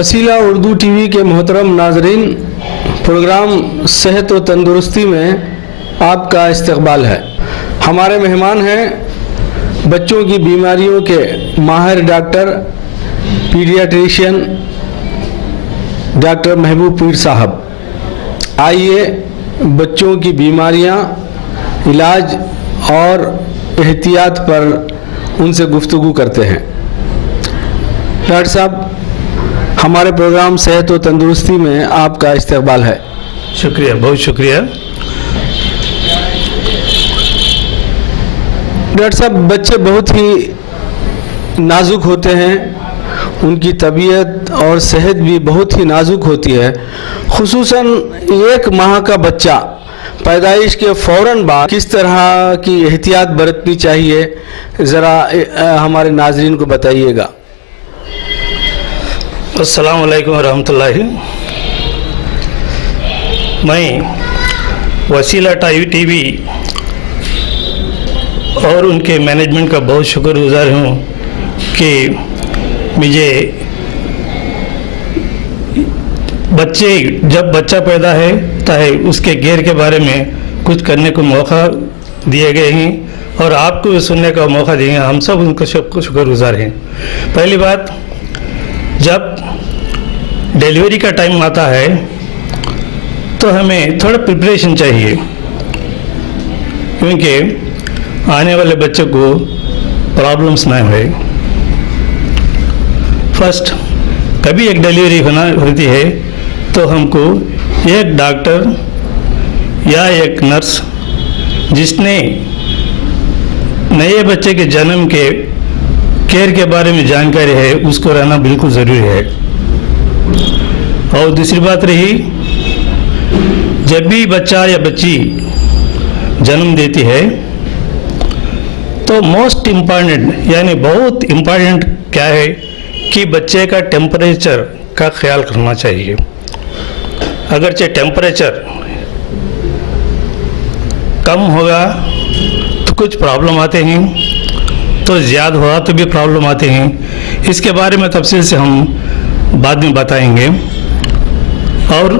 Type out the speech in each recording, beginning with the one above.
वसीला उर्दू टीवी के मोहतरम नाजरीन, प्रोग्राम सेहत व तंदुरुस्ती में आपका इस्तकबाल है। हमारे मेहमान हैं बच्चों की बीमारियों के माहिर डॉक्टर पीडियाट्रिशियन डॉक्टर महबूब पीर साहब। आइए बच्चों की बीमारियां, इलाज और एहतियात पर उनसे गुफ्तगू करते हैं। डॉक्टर साहब, हमारे प्रोग्राम सेहत व तंदुरुस्ती में आपका इस्तकबाल है। शुक्रिया, बहुत शुक्रिया। डॉक्टर साहब, बच्चे बहुत ही नाजुक होते हैं, उनकी तबीयत और सेहत भी बहुत ही नाजुक होती है। खुसूसन 1 माह का बच्चा पैदाइश के फ़ौरन बाद किस तरह की एहतियात बरतनी चाहिए, ज़रा हमारे नाजरीन को बताइएगा। अस्सलाम वालेकुम रहमतुल्लाहि। मैं वसीला टीवी और उनके मैनेजमेंट का बहुत शुक्रगुजार हूँ कि मुझे जब बच्चा पैदा है उसके गेर के बारे में कुछ करने को मौका दिए गए हैं और आपको भी सुनने का मौका दिए हैं। हम सब उनका शुक्रगुजार हैं। पहली बात, जब डिलीवरी का टाइम आता है तो हमें थोड़ा प्रिपरेशन चाहिए, क्योंकि आने वाले बच्चे को प्रॉब्लम्स ना होए। फर्स्ट, कभी एक डिलीवरी होती है तो हमको एक डॉक्टर या एक नर्स जिसने नए बच्चे के जन्म के केयर के बारे में जानकारी है उसको रहना बिल्कुल ज़रूरी है। और दूसरी बात रही, जब भी बच्चा या बच्ची जन्म देती है तो मोस्ट इम्पॉर्टेंट यानी बहुत इम्पॉर्टेंट क्या है कि बच्चे का टेम्परेचर का ख्याल करना चाहिए। अगरचे टेम्परेचर कम होगा तो कुछ प्रॉब्लम आते हैं, तो ज़्यादा हुआ तो भी प्रॉब्लम आते हैं। इसके बारे में तफसील से हम बाद में बताएंगे। और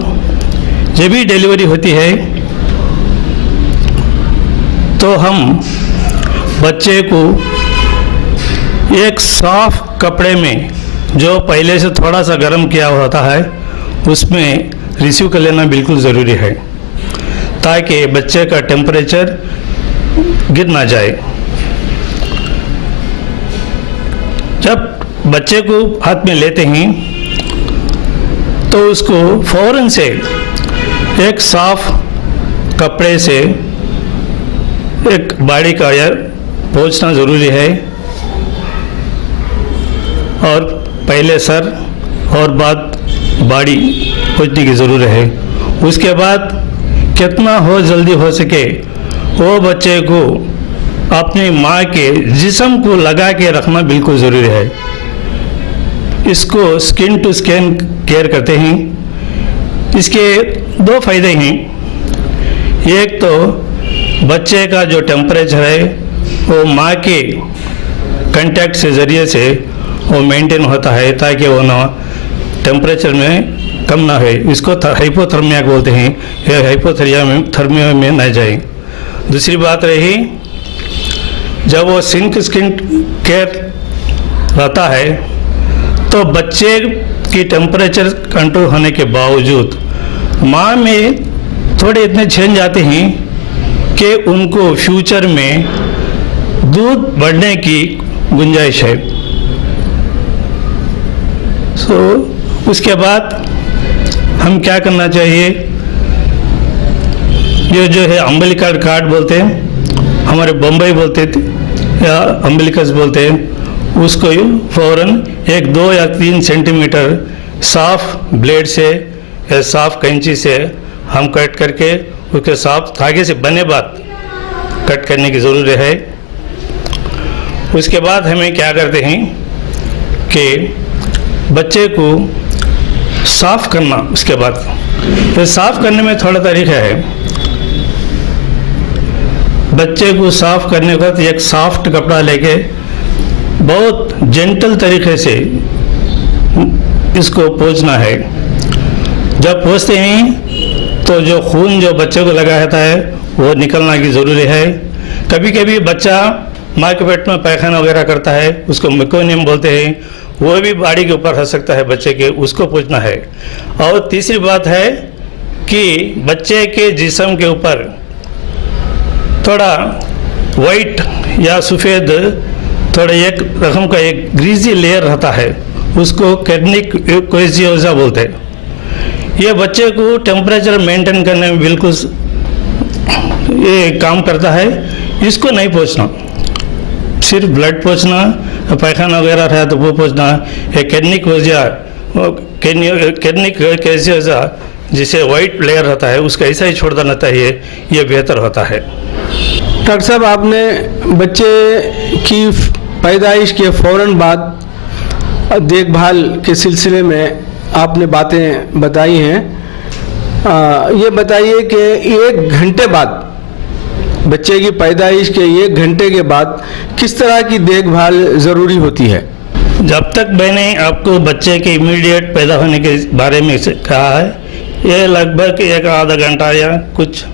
जब भी डिलीवरी होती है तो हम बच्चे को एक साफ कपड़े में, जो पहले से थोड़ा सा गर्म किया होता है, उसमें रिसीव कर लेना बिल्कुल ज़रूरी है ताकि बच्चे का टेम्परेचर गिर ना जाए। जब बच्चे को हाथ में लेते हैं तो उसको फ़ौरन से एक साफ कपड़े से एक बाड़ी का या पोंछना ज़रूरी है, और पहले सर और बाद बाड़ी पोंछने की ज़रूरत है। उसके बाद कितना हो जल्दी हो सके वो बच्चे को अपनी माँ के जिस्म को लगा के रखना बिल्कुल ज़रूरी है। इसको स्किन टू स्किन केयर करते हैं। इसके 2 फायदे हैं। एक तो बच्चे का जो टेम्परेचर है वो माँ के कांटेक्ट से ज़रिए से वो मेंटेन होता है ताकि वो ना टेम्परेचर में कम ना है। इसको हाइपोथर्मिया बोलते हैं, ये हाइपोथर्मिया में न जाए। दूसरी बात रही, जब वो स्किन केयर रहता है तो बच्चे की टेम्परेचर कंट्रोल होने के बावजूद माँ में थोड़े इतने चेंज आते हैं कि उनको फ्यूचर में दूध बढ़ने की गुंजाइश है। उसके बाद हम क्या करना चाहिए, ये जो है अम्बिलिकल कार्ड बोलते हैं, हमारे बम्बई बोलते थे या अम्बिलिकस बोलते हैं, उसको फ़ौरन 1, 2 या 3 सेंटीमीटर साफ ब्लेड से या साफ कैंची से हम कट करके उसके साफ धागे से बने बाद कट करने की ज़रूरत है। उसके बाद हमें क्या करते हैं कि बच्चे को साफ़ करना। उसके बाद तो साफ़ करने में थोड़ा तरीका है। बच्चे को साफ़ करने के बाद एक सॉफ्ट कपड़ा लेके बहुत जेंटल तरीके से इसको पोंछना है। जब पोंछते हैं तो जो खून जो बच्चे को लगा रहता है वो निकलना की ज़रूरी है। कभी कभी बच्चा माँ के पेट में पैखाना वगैरह करता है, उसको मेकोनियम बोलते हैं, वो भी बॉडी के ऊपर हो सकता है बच्चे के, उसको पोंछना है। और तीसरी बात है कि बच्चे के जिस्म के ऊपर थोड़ा वाइट या सफ़ेद थोड़ा एक रकम का एक ग्रीजी लेयर रहता है, उसको कैडनिक कोएजियोसा बोलते हैं। ये बच्चे को टेम्परेचर मेंटेन करने में बिल्कुल ये काम करता है। इसको नहीं पोंछना, सिर्फ ब्लड पोंछना, पैखाना वगैरह रहा तो वो पोंछना। कैडनिक कोएजियोसा जिसे वाइट लेयर रहता है उसका ऐसा ही छोड़ देना चाहिए, ये बेहतर होता है। डॉक्टर साहब, आपने बच्चे की पैदाइश के फ़ौरन बाद देखभाल के सिलसिले में आपने बातें बताई हैं। ये बताइए कि 1 घंटे बाद, बच्चे की पैदाइश के 1 घंटे के बाद किस तरह की देखभाल ज़रूरी होती है? जब तक मैंने आपको बच्चे के इमीडिएट पैदा होने के बारे में कहा है, ये लगभग 1 आधा घंटा या कुछ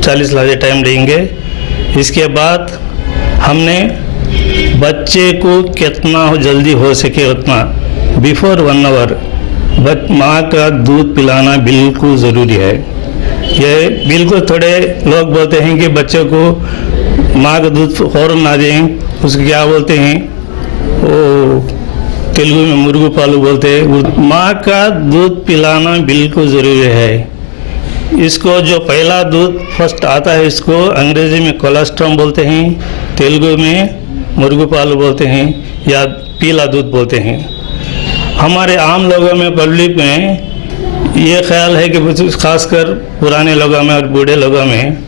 40 लम्हे टाइम लेंगे। इसके बाद हमने बच्चे को कितना जल्दी हो सके उतना बिफोर 1 आवर माँ का दूध पिलाना बिल्कुल ज़रूरी है। ये बिल्कुल, थोड़े लोग बोलते हैं कि बच्चे को माँ का दूध फ़ौरन ना दें, उसको क्या बोलते हैं, वो तेलुगु में मुर्गू पालू बोलते हैं। माँ का दूध पिलाना बिल्कुल ज़रूरी है। इसको जो पहला दूध फर्स्ट आता है इसको अंग्रेज़ी में कोलेस्ट्रॉम बोलते हैं, तेलुगु में मुर्गू पालू बोलते हैं या पीला दूध बोलते हैं। हमारे आम लोगों में, पब्लिक में ये ख्याल है कि खासकर पुराने लोगों में और बूढ़े लोगों में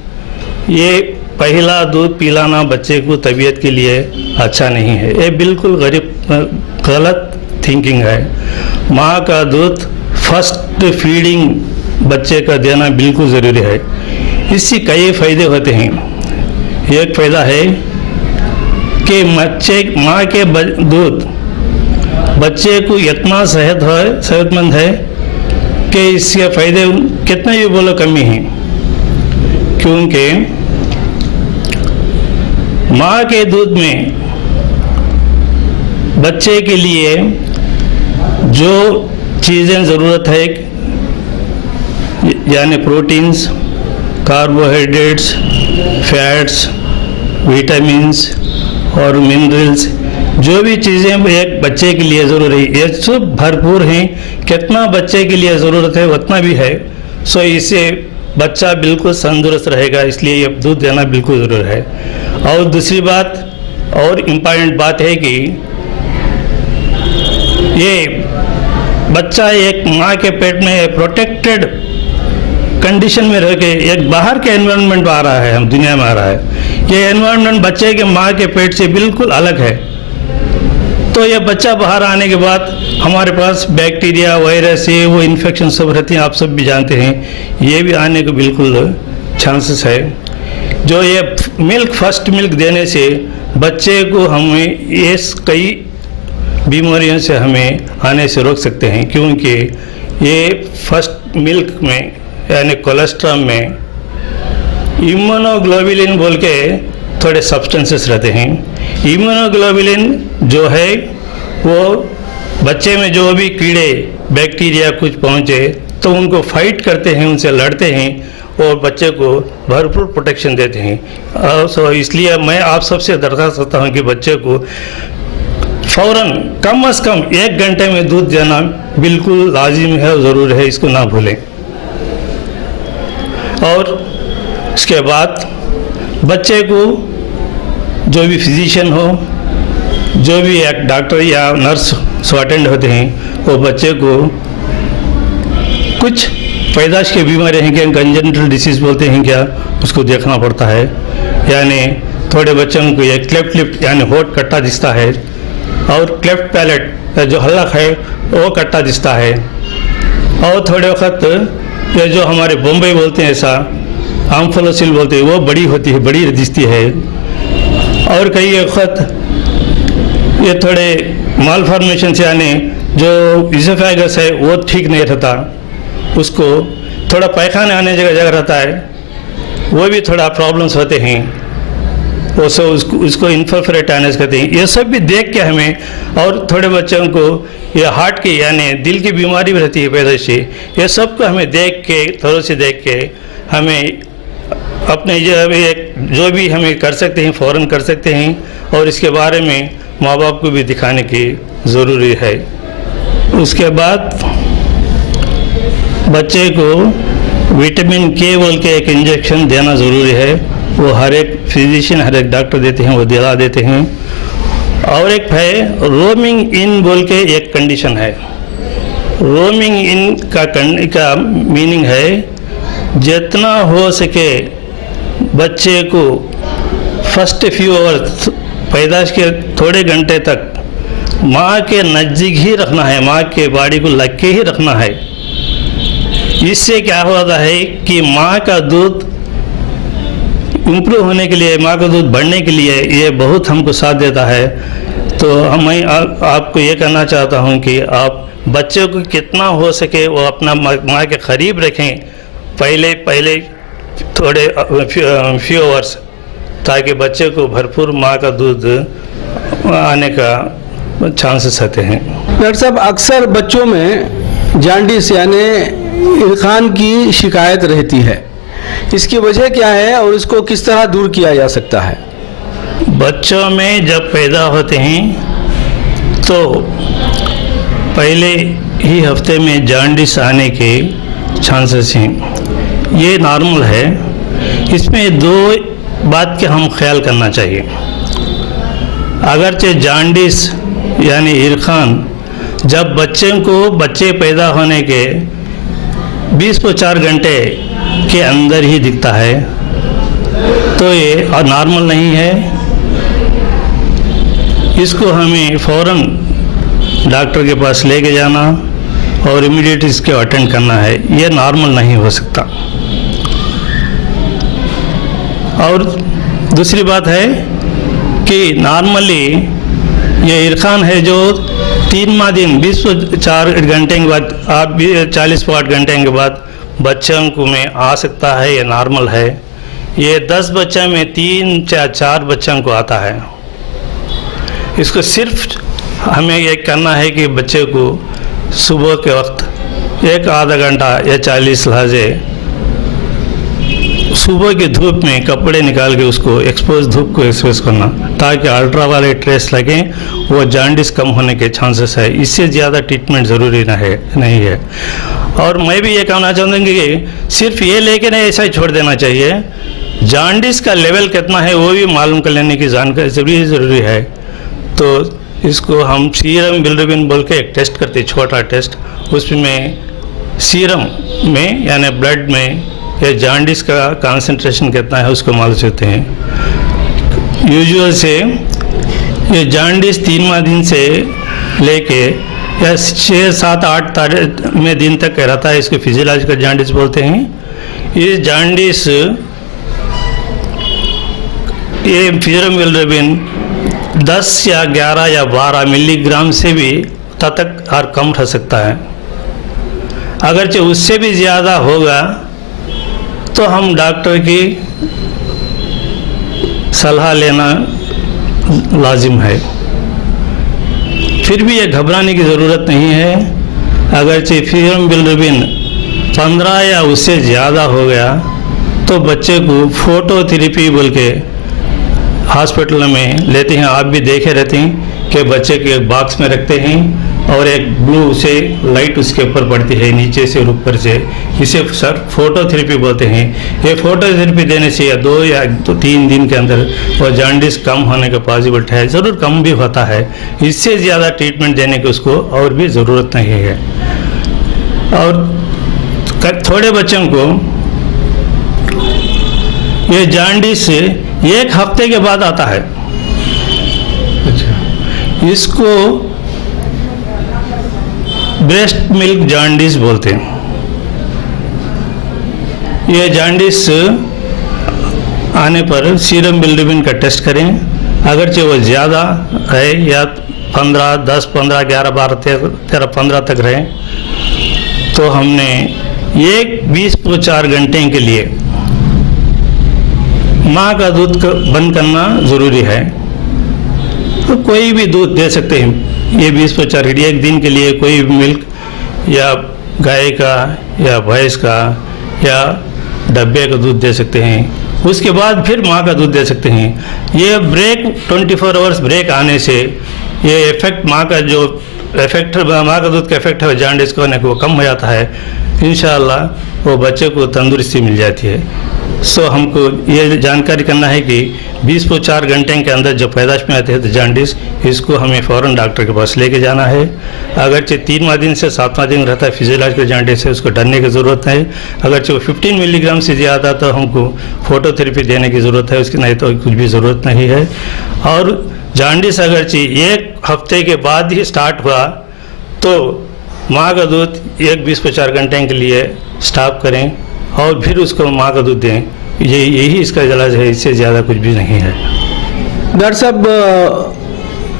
ये पहला दूध पिलाना बच्चे को तबीयत के लिए अच्छा नहीं है। ये बिल्कुल गलत थिंकिंग है। माँ का दूध फर्स्ट फीडिंग बच्चे का देना बिल्कुल ज़रूरी है। इससे कई फ़ायदे होते हैं। एक फ़ायदा है कि माँ के दूध बच्चे को इतना सेहतमंद है कि इसके फ़ायदे कितने भी बोलो कमी हैं, क्योंकि माँ के दूध में बच्चे के लिए जो चीज़ें ज़रूरत है, यानी प्रोटीन्स, कार्बोहाइड्रेट्स, फैट्स, विटामिन्स और मिनरल्स, जो भी चीज़ें एक बच्चे के लिए ज़रूरी है, ये सब भरपूर हैं। कितना बच्चे के लिए ज़रूरत है उतना भी है। सो इससे बच्चा बिल्कुल तंदुरुस्त रहेगा, इसलिए ये दूध देना बिल्कुल ज़रूरी है। और दूसरी बात और इम्पॉर्टेंट बात है कि ये बच्चा एक माँ के पेट में प्रोटेक्टेड कंडीशन में रह के एक बाहर के एनवायरनमेंट में आ रहा है, हम दुनिया में आ रहा है। ये एनवायरनमेंट बच्चे के माँ के पेट से बिल्कुल अलग है। तो ये बच्चा बाहर आने के बाद हमारे पास बैक्टीरिया, वायरस, ये वो इन्फेक्शन सब रहती हैं, आप सब भी जानते हैं। ये भी आने के बिल्कुल चांसेस है। जो ये मिल्क, फर्स्ट मिल्क देने से बच्चे को हमें ये कई बीमारियों से हमें आने से रोक सकते हैं, क्योंकि ये फर्स्ट मिल्क में यानी कोलेस्ट्रॉल में इम्यूनोग्लोबुलिन बोल के थोड़े सब्सटेंसेस रहते हैं। इम्यूनोग्लोबुलिन जो है वो बच्चे में जो भी कीड़े, बैक्टीरिया कुछ पहुँचे तो उनको फाइट करते हैं, उनसे लड़ते हैं और बच्चे को भरपूर प्रोटेक्शन देते हैं। सो इसलिए मैं आप सबसे दरख्वास्त करता हूँ कि बच्चे को फ़ौरन कम से कम 1 घंटे में दूध देना बिल्कुल लाजिम है और ज़रूर है, इसको ना भूलें। और उसके बाद बच्चे को जो भी फिजिशियन हो, जो भी एक डॉक्टर या नर्स सो अटेंड होते हैं, वो बच्चे को कुछ पैदाश की बीमारी हैं क्या, कंजेनिटल डिसीज़ बोलते हैं क्या, उसको देखना पड़ता है। यानी थोड़े बच्चों को ये क्लेफ्ट लिप यानी होठ कट्टा दिखता है और क्लेफ्ट पैलेट जो हलक है वो कट्टा दिखता है। और थोड़े वक्त ये जो हमारे बम्बई बोलते हैं ऐसा आम्फोलोसिल बोलते हैं, वो बड़ी होती है, बड़ी दिखती है। और कई वक्त ये थोड़े माल फॉर्मेशन से यानी जो इज़ोफेगस है वो ठीक नहीं रहता, उसको थोड़ा पैखाने आने जगह रहता है, वो भी थोड़ा प्रॉब्लम्स होते हैं, वो सब उसको इन्फरफरेटाइनस कहते हैं। ये सब भी देख के हमें, और थोड़े बच्चों को ये हार्ट की यानी दिल की बीमारी भी रहती है पैदाइशी, ये सब को हमें देख के, थोड़ा से देख के हमें अपने जो भी हमें कर सकते हैं फ़ौरन कर सकते हैं, और इसके बारे में माँ बाप को भी दिखाने की ज़रूरी है। उसके बाद बच्चे को विटामिन के बोल के एक इंजेक्शन देना ज़रूरी है, वो हर एक फिजिशियन, हर एक डॉक्टर देते हैं, वो दिला देते हैं। और एक है रोमिंग इन बोल के एक कंडीशन है। रोमिंग इन का मीनिंग है जितना हो सके बच्चे को फर्स्ट फ्यू आवर्स, पैदाइश के थोड़े घंटे तक माँ के नज़दीक ही रखना है, माँ के बॉडी को लग के ही रखना है। इससे क्या होता है कि माँ का दूध इम्प्रूव होने के लिए, माँ का दूध बढ़ने के लिए ये बहुत हमको साथ देता है। तो मैं आपको ये कहना चाहता हूँ कि आप बच्चों को कितना हो सके वो अपना माँ के करीब रखें पहले थोड़े फ्यू आवर्स, ताकि बच्चे को भरपूर माँ का दूध आने का चांसेस रहते हैं। डॉक्टर साहब, अक्सर बच्चों में जॉन्डिस यानी इरखान की शिकायत रहती है, इसकी वजह क्या है और इसको किस तरह दूर किया जा सकता है? बच्चों में जब पैदा होते हैं तो पहले ही हफ्ते में जॉन्डिस आने के चांसेस हैं, ये नॉर्मल है। इसमें दो बात के हम ख्याल करना चाहिए। अगरचे जॉन्डिस यानी इरखान जब बच्चे पैदा होने के 24 घंटे के अंदर ही दिखता है, तो ये नॉर्मल नहीं है। इसको हमें फ़ौरन डॉक्टर के पास लेके जाना और इमीडिएट इसके अटेंड करना है, ये नॉर्मल नहीं हो सकता। और दूसरी बात है कि नॉर्मली ये इरखान है जो 3 दिन 24 घंटे के बाद, आप 48 घंटे के बाद बच्चों को में आ सकता है, ये नॉर्मल है। ये 10 बच्चों में 3 या 4 बच्चों को आता है। इसको सिर्फ हमें ये करना है कि बच्चे को सुबह के वक्त 1 आधा घंटा या 40 लहजे सुबह की धूप में कपड़े निकाल के उसको एक्सपोज, धूप को एक्सपोज करना, ताकि अल्ट्रावायलेट रेस लगें, वो जॉन्डिस कम होने के चांसेस है। इससे ज़्यादा ट्रीटमेंट ज़रूरी नहीं है। और मैं भी ये कहना चाहूँगा कि सिर्फ ये लेके नहीं ऐसा ही छोड़ देना चाहिए, जॉन्डिस का लेवल कितना है वो भी मालूम कर लेने की जानकारी ज़रूरी है। तो इसको हम सीरम बिलिरुबिन बोल के एक टेस्ट करते हैं, छोटा टेस्ट, उसमें सीरम में यानी ब्लड में ये जॉन्डिस का कंसंट्रेशन कितना है उसको मालूम करते हैं। यूजुअल से ये जॉन्डिस 3 दिन से लेके या 6, 7, 8 में दिन तक रहता है, इसको फिजियोलॉजिकल जॉन्डिस बोलते हैं। ये जॉन्डिस ये सीरम बिलिरुबिन 10 या 11 या 12 मिलीग्राम से भी तक और कम रह सकता है। अगरचे उससे भी ज़्यादा होगा तो हम डॉक्टर की सलाह लेना लाजिम है। फिर भी ये घबराने की ज़रूरत नहीं है। अगरचे सीरम बिलिरुबिन 15 या उससे ज़्यादा हो गया तो बच्चे को फोटोथेरेपी बोल के हॉस्पिटल में लेते हैं। आप भी देखे रहते हैं कि बच्चे के एक बॉक्स में रखते हैं और एक ब्लू से लाइट उसके ऊपर पड़ती है, नीचे से और ऊपर से। इसे सर फोटोथेरेपी बोलते हैं। ये फोटोथेरेपी देने से या 2 या 3 दिन के अंदर वो जॉन्डिस कम होने का पॉसिबिलिटी है, ज़रूर कम भी होता है। इससे ज़्यादा ट्रीटमेंट देने की उसको और भी ज़रूरत नहीं है। और थोड़े बच्चों को ये जॉन्डिस 1 हफ्ते के बाद आता है। अच्छा, इसको ब्रेस्ट मिल्क जॉन्डिस बोलते हैं। ये जॉन्डिस आने पर सीरम बिलिरुबिन का टेस्ट करें, अगरचे वो ज़्यादा है या 15, 10, 15, 11, 12, 13, 15 तक रहे, तो हमने एक 20-4 घंटे के लिए माँ का दूध बंद करना ज़रूरी है। तो कोई भी दूध दे सकते हैं ये 20-4 घंटे, एक दिन के लिए कोई भी मिल्क या गाय का या भैंस का या डब्बे का दूध दे सकते हैं। उसके बाद फिर माँ का दूध दे सकते हैं। ये ब्रेक 24 आवर्स ब्रेक आने से ये इफेक्ट माँ का दूध का इफेक्ट है जॉन्डिस को होने को कम हो जाता है। इंशाअल्लाह वो बच्चे को तंदुरुस्ती मिल जाती है। सो हमको ये जानकारी करना है कि 20-4 घंटे के अंदर जब पैदाश में आते हैं तो जॉन्डिस, इसको हमें फ़ौरन डॉक्टर के पास लेके जाना है। अगरचे 3वां दिन से 7वां दिन रहता है फिजियोलॉजिकल जॉन्डिस है, उसको डरने की ज़रूरत नहीं। अगरचे वो 15 मिलीग्राम से ज़्यादा तो हमको फोटोथेरेपी देने की ज़रूरत है, उसकी नहीं तो कुछ भी ज़रूरत नहीं है। और जॉन्डिस अगरचे 1 हफ्ते के बाद ही स्टार्ट हुआ तो माँ का दूध एक 20-4 घंटे के लिए स्टॉप करें और फिर उसको माँ का दूध दें। यही इसका इलाज है, इससे ज़्यादा कुछ भी नहीं है। डॉक्टर साहब,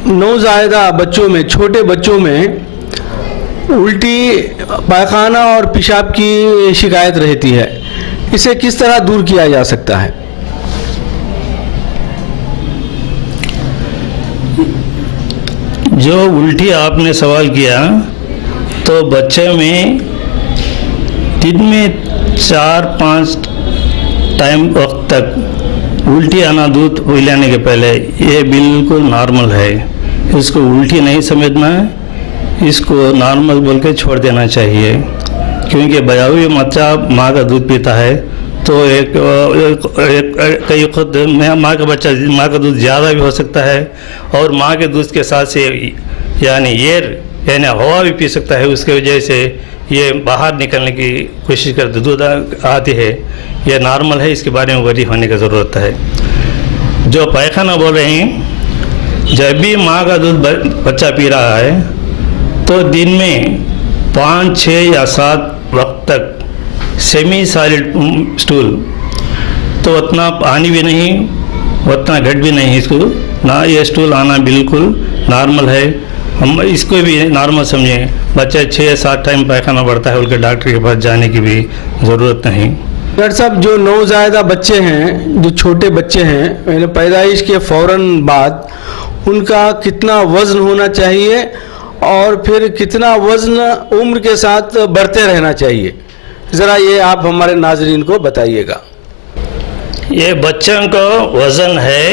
नौज़ायदा बच्चों में, छोटे बच्चों में उल्टी, पायखाना और पेशाब की शिकायत रहती है, इसे किस तरह दूर किया जा सकता है? जो उल्टी आपने सवाल किया, तो बच्चे में दिन में 4-5 टाइम वक्त तक उल्टी आना दूध पिलाने के पहले, ये बिल्कुल नॉर्मल है। इसको उल्टी नहीं समझना है, इसको नॉर्मल बोल के छोड़ देना चाहिए। क्योंकि बजावी बच्चा माँ का दूध पीता है तो कई खुद माँ का दूध ज़्यादा भी हो सकता है और माँ के दूध के साथ से यानी हवा भी पी सकता है। उसके वजह से ये बाहर निकलने की कोशिश करते दूध आती है। यह नॉर्मल है, इसके बारे में वरी होने की ज़रूरत है। जो पायखाना बोल रहे हैं, जब भी माँ का दूध बच्चा पी रहा है तो दिन में 5, 6 या 7 वक्त तक सेमी सॉलिड स्टूल, तो उतना पानी भी नहीं उतना घट भी नहीं, इसको ना ये स्टूल आना बिल्कुल नॉर्मल है। हम इसको भी नॉर्मल समझें। बच्चे 6-7 टाइम पायखाना बढ़ता है, उनके डॉक्टर के पास जाने की भी ज़रूरत नहीं। डॉक्टर साहब, जो नौज़ायदा बच्चे हैं, जो छोटे बच्चे हैं, यानी पैदाइश के फ़ौरन बाद उनका कितना वज़न होना चाहिए और फिर कितना वज़न उम्र के साथ बढ़ते रहना चाहिए, ज़रा ये आप हमारे नाज़रीन को बताइएगा। ये बच्चों का वज़न है,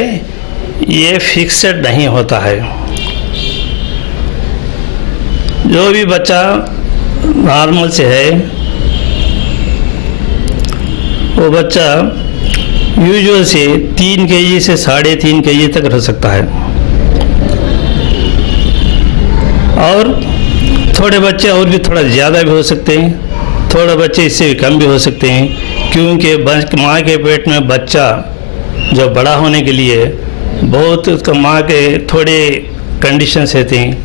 ये फिक्सड नहीं होता है। जो भी बच्चा नॉर्मल से है वो बच्चा यूजुअल से 3 kg से 3.5 kg तक रह सकता है। और थोड़े बच्चे और भी थोड़ा ज़्यादा भी हो सकते हैं, थोड़े बच्चे इससे भी कम भी हो सकते हैं। क्योंकि माँ के पेट में बच्चा जो बड़ा होने के लिए बहुत माँ के थोड़े कंडीशंस रहते हैं,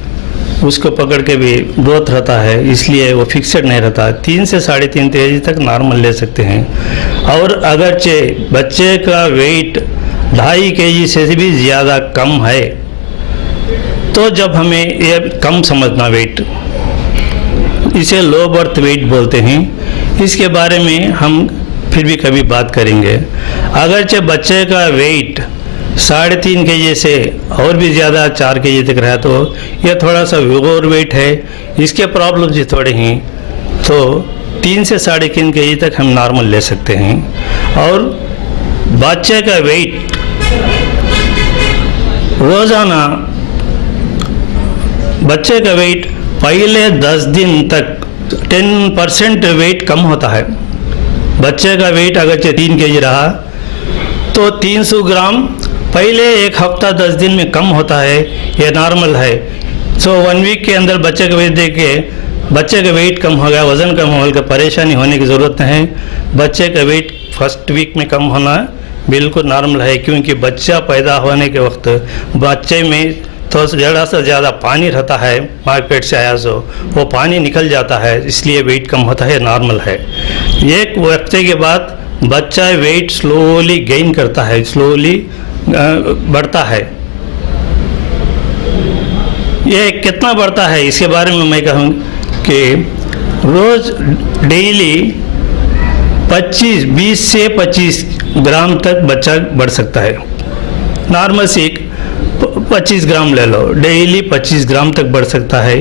उसको पकड़ के भी ग्रोथ रहता है, इसलिए वो फिक्सड नहीं रहता। 3 से 3.5 kg तक नॉर्मल ले सकते हैं। और अगरचे बच्चे का वेट 2.5 kg से भी ज़्यादा कम है तो जब हमें ये कम समझना वेट, इसे लो बर्थ वेट बोलते हैं। इसके बारे में हम फिर भी कभी बात करेंगे। अगरचे बच्चे का वेट 3.5 kg से और भी ज़्यादा 4 kg तक रहा तो यह थोड़ा सा ओवर वेट है, इसके प्रॉब्लम भी थोड़े हैं, तो 3 से 3.5 kg तक हम नॉर्मल ले सकते हैं। और बच्चे का वेट रोज़ाना, बच्चे का वेट पहले 10 दिन तक 10% वेट कम होता है। बच्चे का वेट अगर 3 kg रहा तो 300 ग्राम पहले 1 हफ्ता 10 दिन में कम होता है, यह नॉर्मल है। सो 1 वीक के अंदर बच्चे का वेट देख के बच्चे का वेट कम हो गया, वज़न कम हो गया, परेशानी होने की ज़रूरत नहीं है। बच्चे का वेट फर्स्ट वीक में कम होना बिल्कुल नॉर्मल है, क्योंकि बच्चा पैदा होने के वक्त बच्चे में तो ज़्यादा से ज़्यादा पानी रहता है, माँ पेट से आया सो वो पानी निकल जाता है, इसलिए वेट कम होता है, नॉर्मल है। 1 हफ्ते के बाद बच्चा वेट स्लोली गेन करता है, स्लोली बढ़ता है। ये कितना बढ़ता है इसके बारे में मैं कहूँ कि रोज़ डेली 20 से 25 ग्राम तक बच्चा बढ़ सकता है। नॉर्मल सीख 25 ग्राम ले लो, डेली 25 ग्राम तक बढ़ सकता है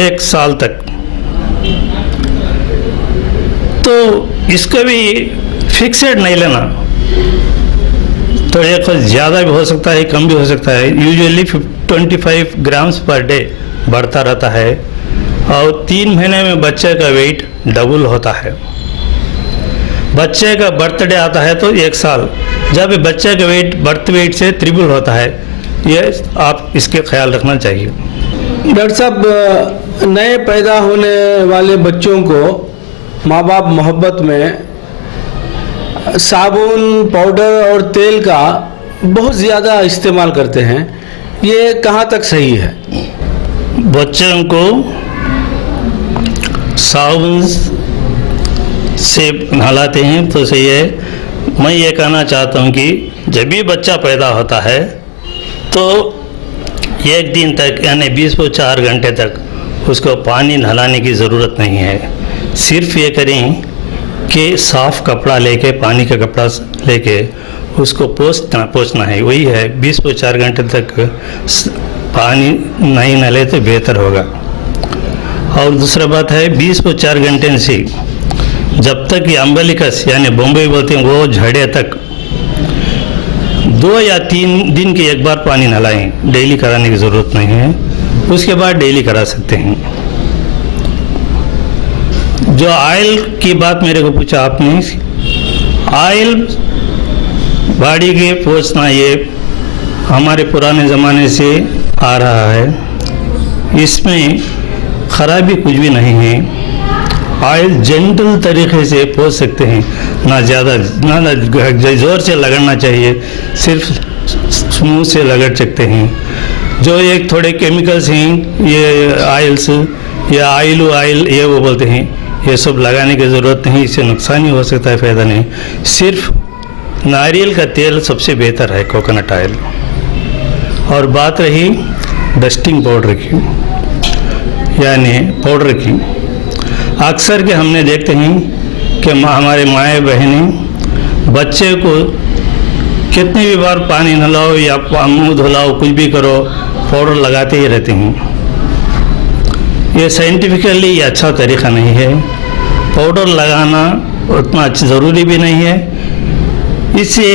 1 साल तक। तो इसको भी फिक्सेड नहीं लेना, थोड़े कुछ ज़्यादा भी हो सकता है, कम भी हो सकता है। यूजुअली 25 ग्राम्स पर डे बढ़ता रहता है और 3 महीने में बच्चे का वेट डबल होता है। बच्चे का बर्थडे आता है तो 1 साल, जब बच्चे का वेट बर्थ वेट से ट्रिपल होता है। ये आप इसके ख्याल रखना चाहिए। डॉक्टर साहब, नए पैदा होने वाले बच्चों को माँ बाप मोहब्बत में साबुन, पाउडर और तेल का बहुत ज़्यादा इस्तेमाल करते हैं, ये कहाँ तक सही है? बच्चों को साबुन से नहलाते हैं तो सही है। मैं ये कहना चाहता हूँ कि जब भी बच्चा पैदा होता है तो 1 दिन तक यानी 20 से 4 घंटे तक उसको पानी नहलाने की ज़रूरत नहीं है। सिर्फ ये करें कि साफ़ कपड़ा लेके, पानी का कपड़ा लेके उसको पोंछना है, वही है। 20 से 4 घंटे तक पानी नहीं नहले तो बेहतर होगा। और दूसरा बात है, 20 से 4 घंटे से जब तक ये अम्बिलिकस यानी बॉम्बे बोलते हैं वो झड़े तक 2 या 3 दिन के एक बार पानी नहलाएं। डेली कराने की ज़रूरत नहीं है, उसके बाद डेली करा सकते हैं। जो ऑयल की बात मेरे को पूछा आपने, ऑयल बॉडी के पोंछना ये हमारे पुराने ज़माने से आ रहा है, इसमें ख़राबी कुछ भी नहीं है। ऑयल जेंटल तरीके से पोंछ सकते हैं, ना ज़्यादा ना ज़ोर से लगड़ना चाहिए, सिर्फ स्मूथ से लगड़ सकते हैं। जो एक थोड़े केमिकल्स हैं ये ऑयल्स या ऑयल ये वो बोलते हैं, ये सब लगाने की ज़रूरत नहीं, इससे नुकसान ही हो सकता है, फ़ायदा नहीं। सिर्फ नारियल का तेल सबसे बेहतर है, कोकोनट ऑयल। और बात रही डस्टिंग पाउडर की यानी पाउडर की, अक्सर के हमने देखते हैं कि हमारे माएँ बहनें बच्चे को कितनी भी बार पानी नहलाओ या मुँह धुलाओ, कुछ भी करो, पाउडर लगाते ही रहते हैं। ये साइंटिफिकली ये अच्छा तरीक़ा नहीं है। पाउडर लगाना उतना ज़रूरी भी नहीं है, इससे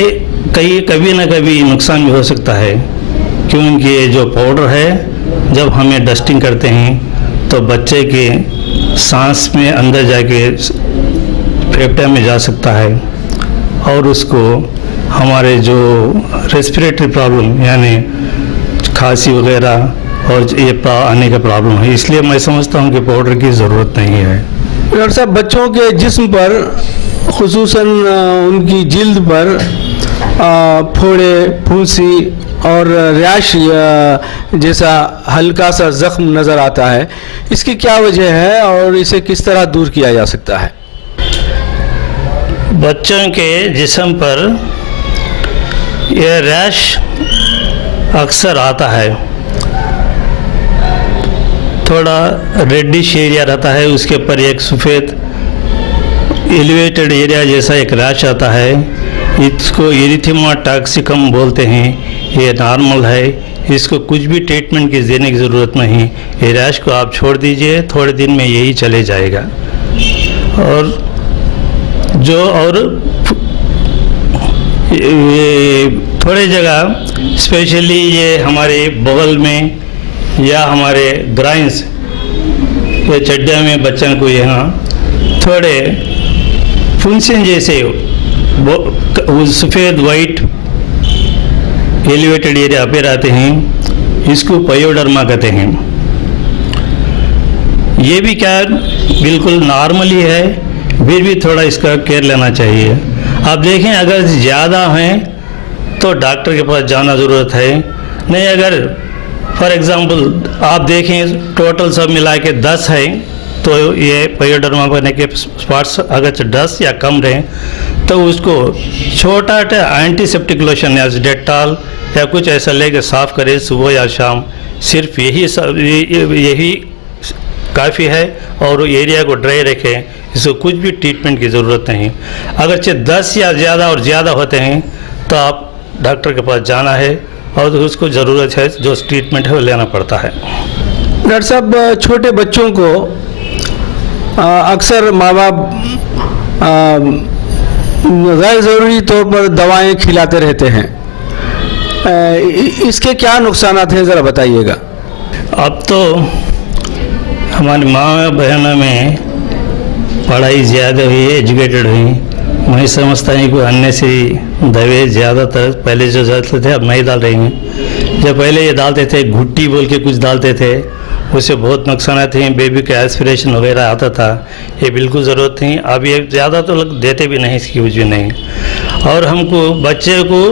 कभी ना कभी नुकसान भी हो सकता है। क्योंकि ये जो पाउडर है, जब हमें डस्टिंग करते हैं तो बच्चे के सांस में अंदर जाके फेफड़े में जा सकता है और उसको हमारे जो रेस्पिरेटरी प्रॉब्लम यानी खांसी वगैरह और ये आने का प्रॉब्लम है। इसलिए मैं समझता हूँ कि पाउडर की ज़रूरत नहीं है। डॉक्टर साहब, बच्चों के जिस्म पर खुसूसन उनकी जिल्द पर फोड़े, फुंसी और रैश जैसा हल्का सा ज़ख्म नज़र आता है, इसकी क्या वजह है और इसे किस तरह दूर किया जा सकता है? बच्चों के जिस्म पर यह रैश अक्सर आता है, थोड़ा रेडिश एरिया रहता है, उसके ऊपर एक सफ़ेद एलिवेटेड एरिया जैसा एक रैश आता है। इसको एरिथेमा टॉक्सिकम बोलते हैं। ये नॉर्मल है, इसको कुछ भी ट्रीटमेंट की देने की ज़रूरत नहीं। ये रैश को आप छोड़ दीजिए, थोड़े दिन में यही चले जाएगा। और ये थोड़े जगह स्पेशली ये हमारे बगल में या हमारे ग्राइंस या चड्डा में बच्चों को यहाँ थोड़े फुंसन जैसे सफ़ेद वाइट एलिवेटेड एरिया पे रहते हैं, इसको पायोडर्मा कहते हैं। ये भी क्या बिल्कुल नॉर्मल ही है, फिर भी थोड़ा इसका केयर लेना चाहिए। आप देखें, अगर ज़्यादा हैं तो डॉक्टर के पास जाना ज़रूरत है। नहीं, अगर फॉर एग्ज़ाम्पल आप देखें टोटल सब मिला के 10 हैं तो ये पायोडर्मा बनने के स्पॉट्स अगर 10 या कम रहें तो उसको छोटा एंटीसेप्टिक लोशन या डेटॉल या कुछ ऐसा लेके साफ़ करें सुबह या शाम। सिर्फ यही काफ़ी है और एरिया को ड्राई रखें, इसको कुछ भी ट्रीटमेंट की ज़रूरत नहीं। अगरचे 10 या ज़्यादा और ज़्यादा होते हैं तो आप डॉक्टर के पास जाना है और उसको ज़रूरत है जो ट्रीटमेंट है वो लेना पड़ता है। डॉक्टर साहब, छोटे बच्चों को अक्सर माँ बाप गैर ज़रूरी तौर पर दवाएं खिलाते रहते हैं, इसके क्या नुकसान हैं ज़रा बताइएगा। अब तो हमारी माँ बहनों में पढ़ाई ज़्यादा हुई, एजुकेटेड हुई, मैं समझता हूँ कि अन्य से दवाई ज़्यादातर पहले जो डालते थे अब नहीं डाल रही हैं। जब पहले ये डालते थे घुट्टी बोल के कुछ डालते थे, उससे बहुत नुकसान आते हैं, बेबी का एस्पिरेशन वगैरह आता था, ये बिल्कुल ज़रूरत नहीं। अब ये ज़्यादा तो लोग देते भी नहीं, इसकी कुछ भी नहीं। और हमको बच्चे को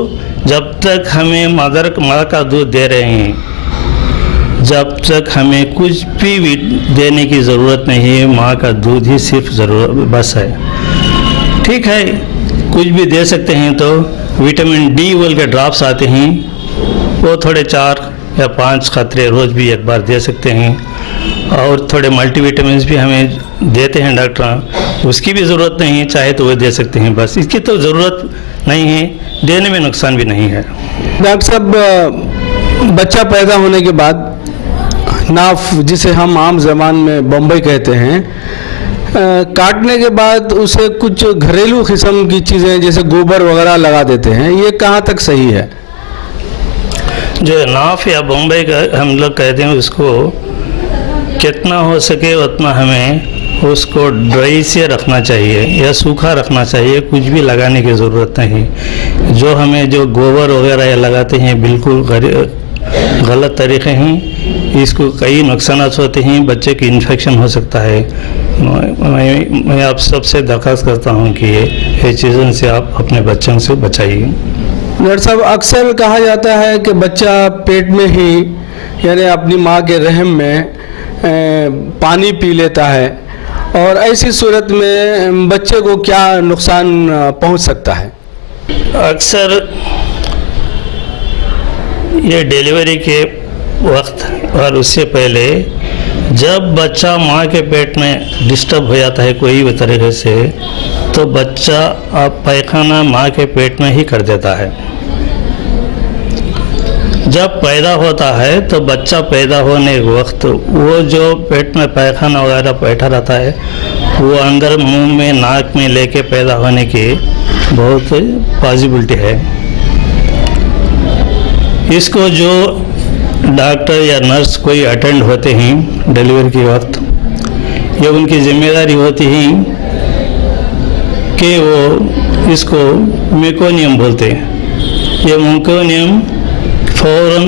जब तक हमें माँ का दूध दे रहे हैं, जब तक हमें कुछ भी देने की ज़रूरत नहीं है, माँ का दूध ही सिर्फ ज़रूरत बस है। ठीक है, कुछ भी दे सकते हैं तो विटामिन डी बोल के ड्रॉप्स आते हैं, वो थोड़े 4 या 5 खतरे रोज़ भी एक बार दे सकते हैं। और थोड़े मल्टीविटामिन्स भी हमें देते हैं डॉक्टर, उसकी भी ज़रूरत नहीं है, चाहे तो वो दे सकते हैं, बस इसकी तो ज़रूरत नहीं है, देने में नुकसान भी नहीं है। डॉक्टर साहब, बच्चा पैदा होने के बाद नाफ, जिसे हम आम ज़बान में बम्बई कहते हैं, काटने के बाद उसे कुछ घरेलू किस्म की चीज़ें जैसे गोबर वगैरह लगा देते हैं, ये कहाँ तक सही है? जो नाफ या बम्बई का हम लोग कहते हैं, उसको कितना हो सके उतना हमें उसको ड्राई से रखना चाहिए या सूखा रखना चाहिए, कुछ भी लगाने की ज़रूरत नहीं। जो हमें जो गोबर वगैरह लगाते हैं बिल्कुल गलत तरीके हैं, इसको कई नुकसान होते हैं, बच्चे की इन्फेक्शन हो सकता है। मैं आप सबसे दरख्वास्त करता हूं कि ये चीज़ों से आप अपने बच्चों से बचाइए। डॉक्टर साहब, अक्सर कहा जाता है कि बच्चा पेट में ही यानी अपनी माँ के रहम में पानी पी लेता है, और ऐसी सूरत में बच्चे को क्या नुकसान पहुंच सकता है? अक्सर ये डिलीवरी के वक्त और उससे पहले जब बच्चा माँ के पेट में डिस्टर्ब हो जाता है कोई भी तरीके से, तो बच्चा पैखाना माँ के पेट में ही कर देता है। जब पैदा होता है तो बच्चा पैदा होने के वक्त वो जो पेट में पैखाना वगैरह बैठा रहता है, वो अंदर मुंह में नाक में लेके पैदा होने की बहुत पॉसिबिलिटी है। इसको जो डॉक्टर या नर्स कोई अटेंड होते हैं डिलीवरी के वक्त, ये उनकी जिम्मेदारी होती है कि वो इसको मेकोनियम बोलते हैं। ये मेकोनियम फ़ौरन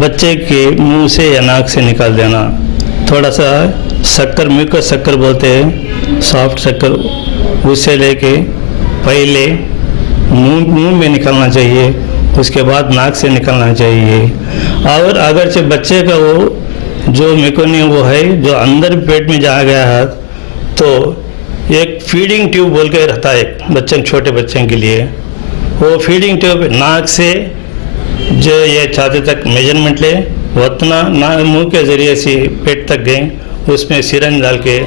बच्चे के मुंह से या नाक से निकाल देना। थोड़ा सा शक्कर, म्यूकस शक्कर बोलते हैं, सॉफ्ट शक्कर, उससे लेके पहले मुंह में निकालना चाहिए, उसके बाद नाक से निकालना चाहिए। और अगरचे बच्चे का वो जो मेकोनियम वो है जो अंदर पेट में जा गया है, तो एक फीडिंग ट्यूब बोल के रहता है बच्चे, छोटे बच्चे के लिए। वो फीडिंग ट्यूब नाक से जो ये छाती तक मेजरमेंट ले, उतना ना मुंह के ज़रिए से पेट तक गए, उसमें सिरंज डाल के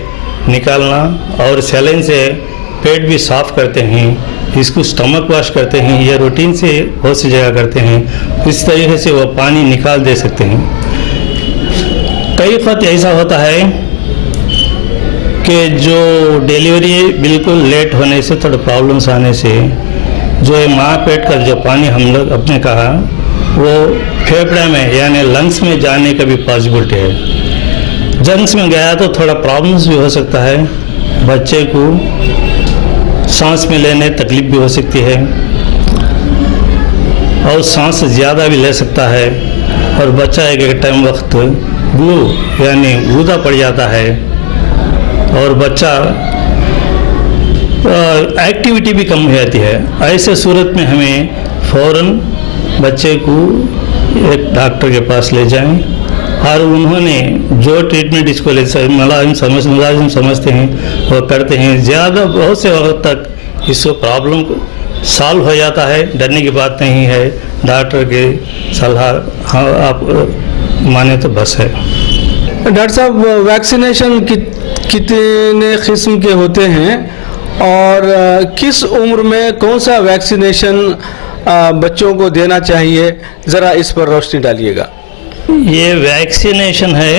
निकालना, और सैलाइन से पेट भी साफ़ करते हैं, इसको स्टमक वॉश करते हैं, ये रूटीन से बहुत सी जगह करते हैं। इस तरीके से वो पानी निकाल दे सकते हैं। कई वक्त ऐसा होता है कि जो डिलीवरी बिल्कुल लेट होने से, थोड़ा प्रॉब्लम्स आने से, जो है माँ पेट का जो पानी हम लोग अपने कहा वो फेफड़े में यानी लंग्स में जाने का भी पॉसिबिलिटी है। लंग्स में गया तो थोड़ा प्रॉब्लम्स भी हो सकता है, बच्चे को सांस में लेने तकलीफ भी हो सकती है, और सांस ज़्यादा भी ले सकता है, और बच्चा एक टाइम वक्त ब्लू यानी गूदा पड़ जाता है, और बच्चा एक्टिविटी भी कम हो जाती है। ऐसे सूरत में हमें फ़ौरन बच्चे को एक डॉक्टर के पास ले जाएं, और उन्होंने जो ट्रीटमेंट इसको मुलाजिम समझते हैं वो करते हैं। ज़्यादा बहुत से वक्त तक इसको प्रॉब्लम सॉल्व हो जाता है, डरने की बात नहीं है। डॉक्टर के सलाह हाँ आप माने तो बस है। डॉक्टर साहब, वैक्सीनेशन कितने किस्म के होते हैं और किस उम्र में कौन सा वैक्सीनेशन बच्चों को देना चाहिए, ज़रा इस पर रोशनी डालिएगा। ये वैक्सीनेशन है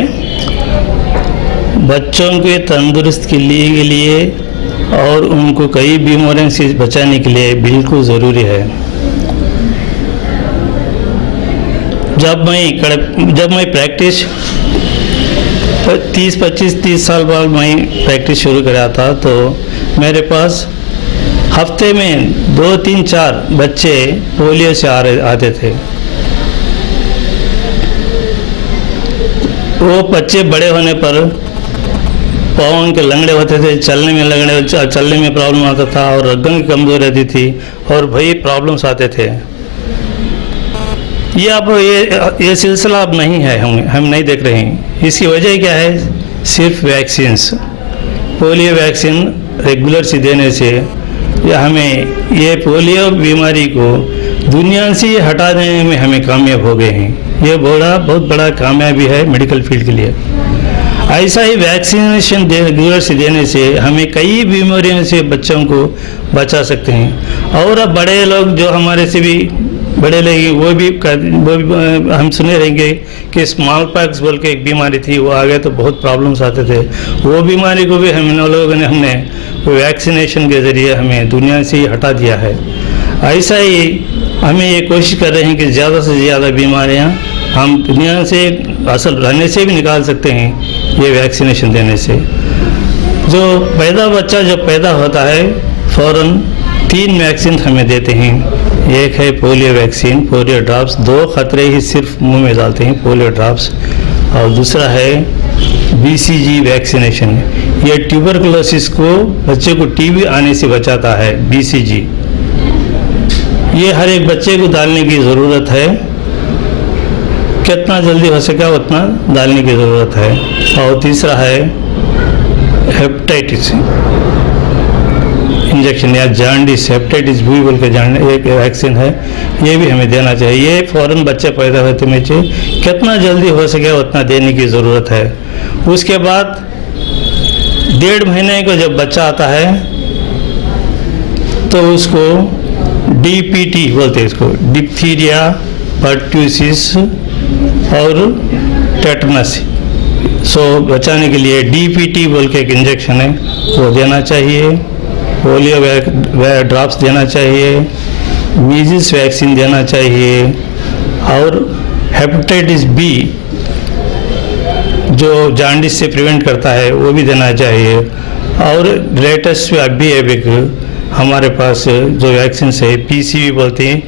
बच्चों के तंदुरुस्त के लिए और उनको कई बीमारियों से बचाने के लिए बिल्कुल ज़रूरी है। जब मैं प्रैक्टिस 30 साल बाद मैं प्रैक्टिस शुरू करा था, तो मेरे पास हफ्ते में 2, 3, 4 बच्चे पोलियो से आते थे। वो बच्चे बड़े होने पर पाँव के लंगड़े होते थे, चलने में प्रॉब्लम आता था और रगों की कमजोरी रहती थी और वही प्रॉब्लम्स आते थे। ये अब ये सिलसिला अब नहीं है, हम नहीं देख रहे हैं। इसकी वजह क्या है? सिर्फ वैक्सीन्स, पोलियो वैक्सीन रेगुलर से देने से या हमें ये पोलियो बीमारी को दुनिया से हटा देने में हमें कामयाब हो गए हैं। ये बहुत बड़ा कामयाबी है मेडिकल फील्ड के लिए। ऐसा ही वैक्सीनेशन रेगुलर से देने से हमें कई बीमारियों से बच्चों को बचा सकते हैं। और अब बड़े लोग जो हमारे से भी बड़े लोग वो भी हम सुने रहेंगे कि स्मॉल पॉक्स बोल के एक बीमारी थी, वो आ गए तो बहुत प्रॉब्लम्स आते थे। वो बीमारी को भी हमने वैक्सीनेशन के ज़रिए हमें दुनिया से ही हटा दिया है। ऐसा ही हमें ये कोशिश कर रहे हैं कि ज़्यादा से ज़्यादा बीमारियां हम दुनिया से असल रहने से भी निकाल सकते हैं ये वैक्सीनेशन देने से। जो बच्चा जब पैदा होता है फ़ौरन 3 वैक्सीन हमें देते हैं। एक है पोलियो वैक्सीन, पोलियो ड्रॉप्स, 2 खतरे ही सिर्फ मुंह में डालते हैं पोलियो ड्रॉप्स, और दूसरा है BCG वैक्सीनेशन। ये ट्यूबरकुलोसिस को बच्चे को टीबी आने से बचाता है। BCG ये हर एक बच्चे को डालने की ज़रूरत है, कितना जल्दी हो सके उतना डालने की ज़रूरत है। और तीसरा है हेपेटाइटिस इंजेक्शन या जॉन्डिस, हेपेटाइटिस बी बोल के एक वैक्सीन है, ये भी हमें देना चाहिए। ये फ़ौरन बच्चे पैदा होते में कितना जल्दी हो सके उतना देने की ज़रूरत है। उसके बाद 1.5 महीने को जब बच्चा आता है तो उसको DPT बोलते हैं, इसको डिप्थीरिया, पर्ट्यूसिस और टेटनस बचाने के लिए DPT बोल के एक इंजेक्शन है वो देना चाहिए। पोलियो ड्रॉप्स देना चाहिए, मीज़ल्स वैक्सीन देना चाहिए और हेपेटाइटिस बी जो जॉन्डिस से प्रिवेंट करता है वो भी देना चाहिए। और लेटेस्ट अभी एक हमारे पास जो वैक्सीन है PCV बोलते हैं,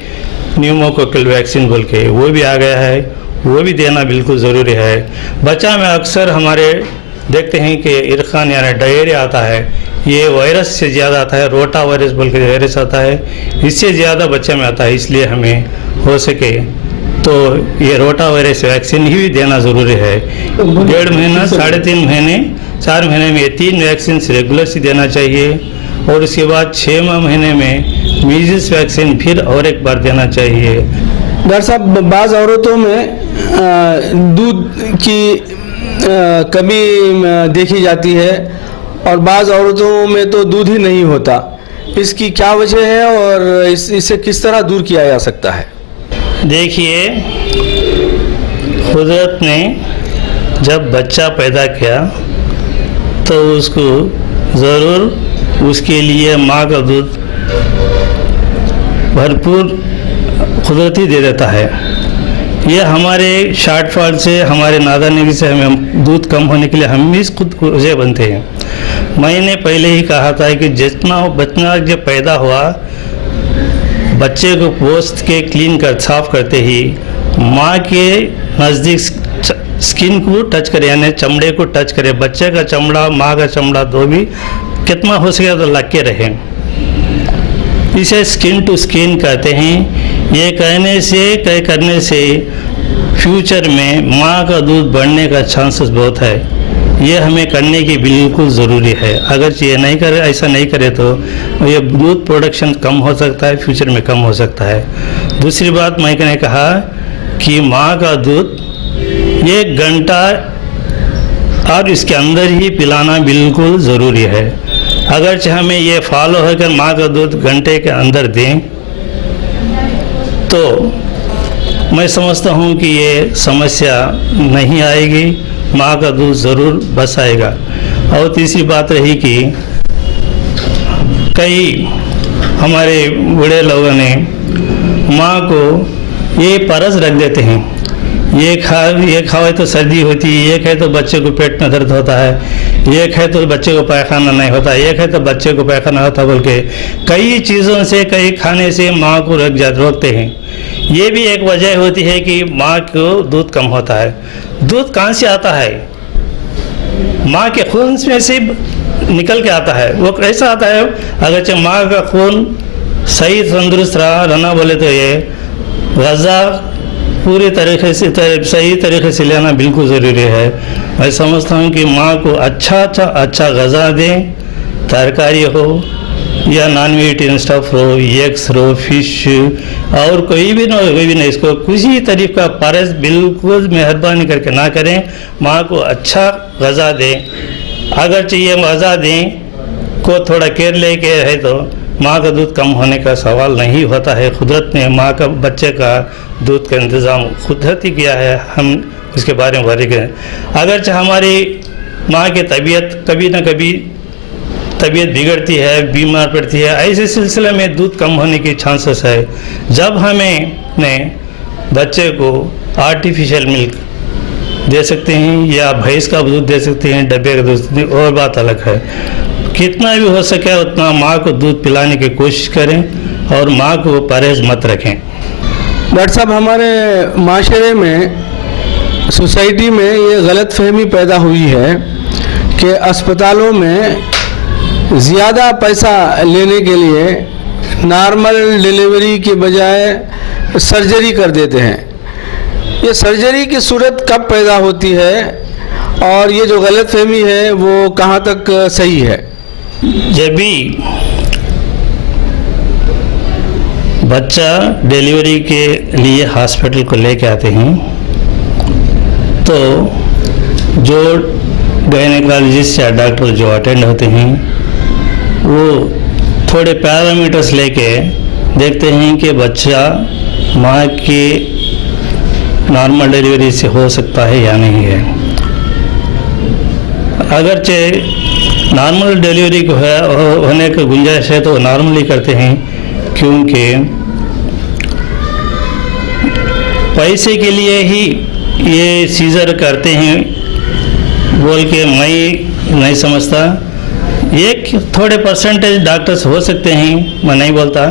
न्यूमोकोकल वैक्सीन बोल के, वो भी आ गया है, वो भी देना बिल्कुल ज़रूरी है। बच्चा में अक्सर हमारे देखते हैं कि इरखान यानी डायरिया आता है, ये वायरस से ज़्यादा आता है, रोटा वायरस बोल के वायरस आता है, इससे ज़्यादा बच्चे में आता है। इसलिए हमें हो सके तो ये रोटा वायरस वैक्सीन ही भी देना ज़रूरी है। 1.5 महीना, 3.5 महीने, 4 महीने में ये 3 वैक्सीन रेगुलर से देना चाहिए। और उसके बाद 6वां महीने में मीज़ल्स वैक्सीन फिर और एक बार देना चाहिए। डॉक्टर साहब, बाज़ औरतों में दूध की कमी देखी जाती है और बाज़ औरतों में तो दूध ही नहीं होता, इसकी क्या वजह है और इसे किस तरह दूर किया जा सकता है? देखिए, कुदरत ने जब बच्चा पैदा किया तो उसको ज़रूर उसके लिए माँ का दूध भरपूर कुदरती दे देता है। ये हमारे शॉर्टफॉल से, हमारे नादानी से हमें दूध कम होने के लिए हम भी खुद वजह बनते हैं। मैंने पहले ही कहा था कि जितना बच्चा जब पैदा हुआ, बच्चे को पोस्ट के क्लीन कर साफ करते ही माँ के नज़दीक स्किन को टच करे, यानी चमड़े को टच करे। बच्चे का चमड़ा, माँ का चमड़ा दो भी कितना हो सके तो लग के रहे, इसे स्किन टू स्किन कहते हैं। ये करने से फ्यूचर में माँ का दूध बढ़ने का चांसेस बहुत है। ये हमें करने की बिल्कुल ज़रूरी है। अगर ये नहीं करे, ऐसा नहीं करे तो ये दूध प्रोडक्शन कम हो सकता है, फ्यूचर में कम हो सकता है। दूसरी बात मैंने कहा कि माँ का दूध 1 घंटा और इसके अंदर ही पिलाना बिल्कुल ज़रूरी है। अगर हमें ये फॉलो होकर माँ का दूध घंटे के अंदर दें तो मैं समझता हूँ कि ये समस्या नहीं आएगी, माँ का दूध ज़रूर बच आएगा। और तीसरी बात रही कि कई हमारे बूढ़े लोगों ने माँ को ये परस रख देते हैं, ये खाए तो सर्दी होती है, ये खाए तो बच्चे को पेट में दर्द होता है, ये खाए तो बच्चे को पैखाना नहीं होता, ये खाए तो बच्चे को पैखाना होता, बोल के कई चीज़ों से, कई खाने से माँ को रोकते हैं। ये भी एक वजह होती है कि माँ को दूध कम होता है। दूध कहाँ से आता है? माँ के खून में से निकल के आता है। वो कैसा आता है? अगर माँ का खून सही तंदुरुस्त रहना बोले तो ये ग़ज़ा पूरी तरीके से सही तरीके से लेना बिल्कुल ज़रूरी है। मैं समझता हूँ कि माँ को अच्छा ग़ज़ा दें, तरकारी हो या नॉन वेजिटेरियन स्टफ हो, एग्स हो, फिश और कोई भी नहीं, इसको किसी तरीक़े का परस बिल्कुल मेहरबानी करके ना करें। माँ को अच्छा ग़ज़ा दें। अगर चाहिए ग़ज़ा दें को थोड़ा केयर लेके है तो माँ का दूध कम होने का सवाल नहीं होता है। कुदरत ने माँ का बच्चे का दूध का इंतज़ाम कुदरत ही किया है, हम उसके बारे में वर्री करें। अगर हमारी माँ की तबीयत कभी ना कभी तबीयत बिगड़ती है, बीमार पड़ती है, ऐसे सिलसिले में दूध कम होने की चांसेस है। जब हमें ने बच्चे को आर्टिफिशियल मिल्क दे सकते हैं या भैंस का दूध दे सकते हैं, डब्बे का दूध, और बात अलग है। कितना भी हो सके उतना माँ को दूध पिलाने की कोशिश करें और माँ को परहेज मत रखें। डॉक्टर साहब, हमारे माशरे में, सोसाइटी में ये गलतफहमी पैदा हुई है कि अस्पतालों में ज़्यादा पैसा लेने के लिए नॉर्मल डिलीवरी के बजाय सर्जरी कर देते हैं। ये सर्जरी की सूरत कब पैदा होती है और ये जो गलतफहमी है वो कहाँ तक सही है? जब भी बच्चा डिलीवरी के लिए हॉस्पिटल को लेके आते हैं तो जो गायनेकोलॉजिस्ट या डॉक्टर जो अटेंड होते हैं वो थोड़े पैरामीटर्स लेके देखते हैं कि बच्चा माँ की नॉर्मल डिलीवरी से हो सकता है या नहीं है। अगरचे नॉर्मल डिलीवरी को होने की गुंजाइश है तो नॉर्मली करते हैं, क्योंकि पैसे के लिए ही ये सीज़र करते हैं बोल के मैं नहीं समझता। एक थोड़े परसेंटेज डॉक्टर्स हो सकते हैं, मैं नहीं बोलता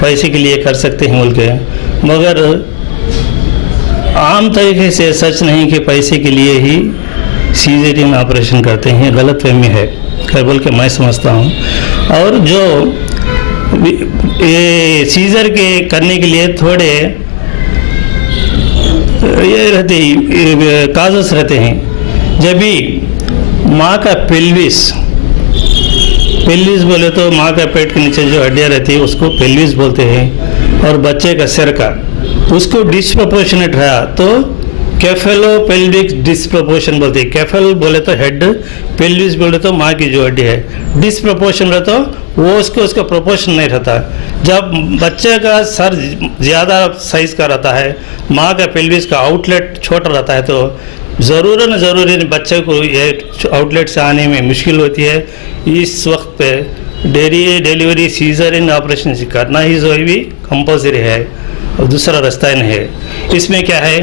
पैसे के लिए कर सकते हैं बोल के, मगर आम तरीके से सच नहीं कि पैसे के लिए ही सीजरियन ऑपरेशन करते हैं। गलतफहमी है कर बोल के मैं समझता हूँ। और जो ये सीज़र के करने के लिए थोड़े ये रहते काजस रहते हैं। जब भी माँ का पेल्विस बोले तो माँ का पेट के नीचे जो हड्डियाँ रहती है उसको पेल्विस बोलते हैं, और बच्चे का सिर का उसको डिस्प्रोपोर्शनेट रहा तो कैफेलोपेल्विक डिस्प्रोपोर्शन बोलते हैं। कैफेल बोले तो हेड, पेल्विस बोले तो माँ की जो हड्डी है। डिस्प्रोपोर्शन रहे तो वो उसका प्रोपोर्शन नहीं रहता। जब बच्चे का सर ज़्यादा साइज़ का रहता है, माँ का पेल्विस का आउटलेट छोटा रहता है, तो ज़रूरी बच्चे को ये आउटलेट से आने में मुश्किल होती है। इस वक्त पे डिलीवरी सीजरियन ऑपरेशन से करना ही ज़रूरी कंपल्सरी है और दूसरा रास्ता ही नहीं है। इसमें क्या है,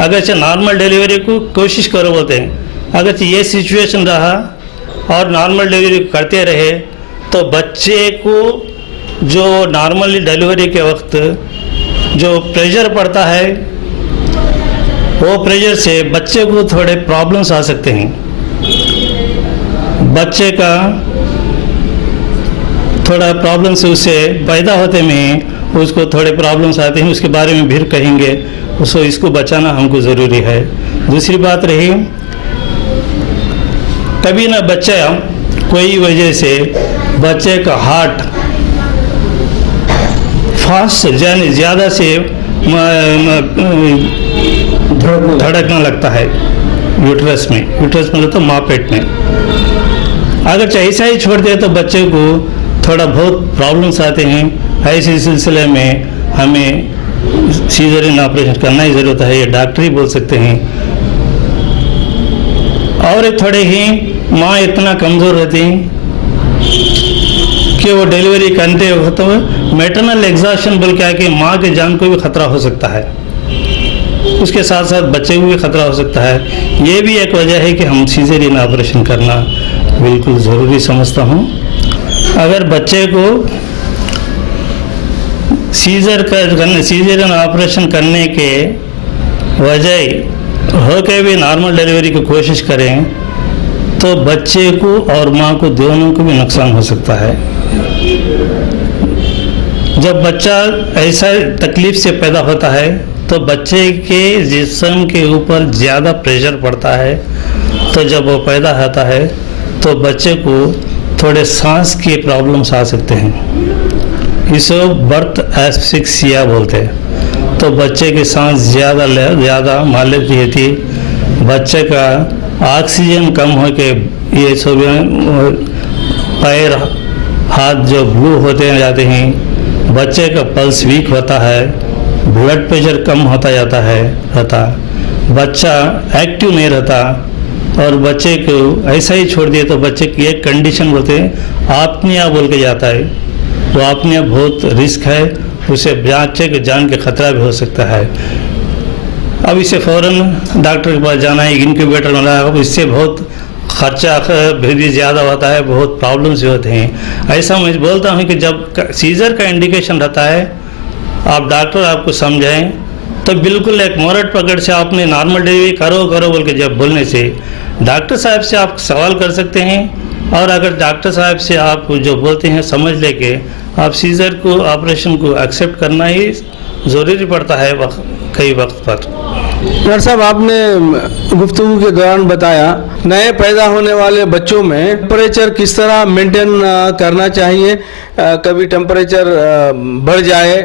अगर नॉर्मल डिलीवरी को कोशिश करो बोलते हैं, अगर ये सिचुएशन रहा और नॉर्मल डिलीवरी करते रहे तो बच्चे को जो नॉर्मली डिलीवरी के वक्त जो प्रेशर पड़ता है वो प्रेशर से बच्चे को थोड़े प्रॉब्लम्स आ सकते हैं। बच्चे का थोड़ा प्रॉब्लम से उससे पैदा होते में उसको थोड़े प्रॉब्लम्स आते हैं, उसके बारे में फिर कहेंगे। उसको इसको बचाना हमको ज़रूरी है। दूसरी बात रही कभी ना बच्चा कोई वजह से बच्चे का हार्ट फास्ट यानी ज़्यादा से धड़कने लगता है यूट्रस में तो माँ पेट में। अगर ऐसा ही छोड़ दिया तो बच्चे को थोड़ा बहुत प्रॉब्लम्स आते हैं। ऐसे सिलसिले में हमें सीजरियन ऑपरेशन करना ही ज़रूरत है, ये डॉक्टर ही बोल सकते हैं। और थोड़े ही माँ इतना कमज़ोर रहती हैं कि वो डिलीवरी करते वक्त मैटरनल एग्जॉशन बोल के आके माँ के जान को भी खतरा हो सकता है, उसके साथ साथ बच्चे को भी खतरा हो सकता है। ये भी एक वजह है कि हम सीजरियन ऑपरेशन करना बिल्कुल ज़रूरी समझता हूँ। अगर बच्चे को सीजरियन ऑपरेशन करने के वजह हो के भी नॉर्मल डिलीवरी की कोशिश करें तो बच्चे को और माँ को दोनों को भी नुकसान हो सकता है। जब बच्चा ऐसा तकलीफ से पैदा होता है तो बच्चे के जिस्म के ऊपर ज़्यादा प्रेशर पड़ता है, तो जब वो पैदा होता है तो बच्चे को थोड़े सांस के प्रॉब्लम्स आ सकते हैं। इसे बर्थ एस्फिक्सिया बोलते हैं। तो बच्चे की सांस ज़्यादा मालिक रहती, बच्चे का ऑक्सीजन कम हो के ये सब पैर हाथ जो ब्लू होते जाते हैं, बच्चे का पल्स वीक होता है, ब्लड प्रेशर कम होता जाता है बच्चा एक्टिव नहीं रहता। और बच्चे को ऐसा ही छोड़ दिए तो बच्चे की एक कंडीशन बोलते हैं आपनिया बोल के जाता है। तो आपनिया बहुत रिस्क है, उसे बच्चे के जान के खतरा भी हो सकता है। अब इसे फ़ौरन डॉक्टर के पास जाना है, इनक्यूबेटर में अब इससे बहुत खर्चा भी ज़्यादा होता है, बहुत प्रॉब्लम्स भी होते हैं। ऐसा मैं बोलता हूँ कि जब सीजर का इंडिकेशन रहता है, आप डॉक्टर आपको समझाएं तो बिल्कुल एक मोरट पकड़ से आपने नॉर्मल डिलीवरी करो बोल के जब बोलने से डॉक्टर साहब से आप सवाल कर सकते हैं। और अगर डॉक्टर साहब से आप जो बोलते हैं समझ लेके आप सीजर को ऑपरेशन को एक्सेप्ट करना ही ज़रूरी पड़ता है कई वक्त पर। डॉक्टर साहब, आपने गुफ्तगू के दौरान बताया नए पैदा होने वाले बच्चों में टेम्परेचर किस तरह मेंटेन करना चाहिए, कभी टेम्परेचर बढ़ जाए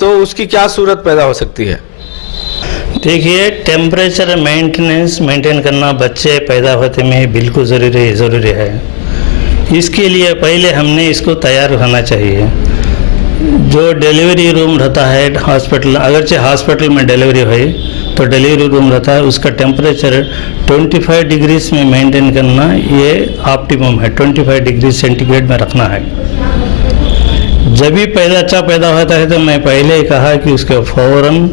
तो उसकी क्या सूरत पैदा हो सकती है? देखिए, टेम्परेचर मेंटेन करना बच्चे पैदा होते में बिल्कुल ज़रूरी है। इसके लिए पहले हमने इसको तैयार होना चाहिए। जो डिलीवरी रूम रहता है हॉस्पिटल, अगरचे हॉस्पिटल में डिलीवरी हुई तो डिलीवरी रूम रहता है, उसका टेम्परेचर 25 डिग्रीज में मेंटेन करना ये ऑप्टिमम है। 25 डिग्री सेंटीग्रेड में रखना है। जब भी बच्चा पैदा होता है तो मैं पहले ही कहा कि उसके फ़ौरन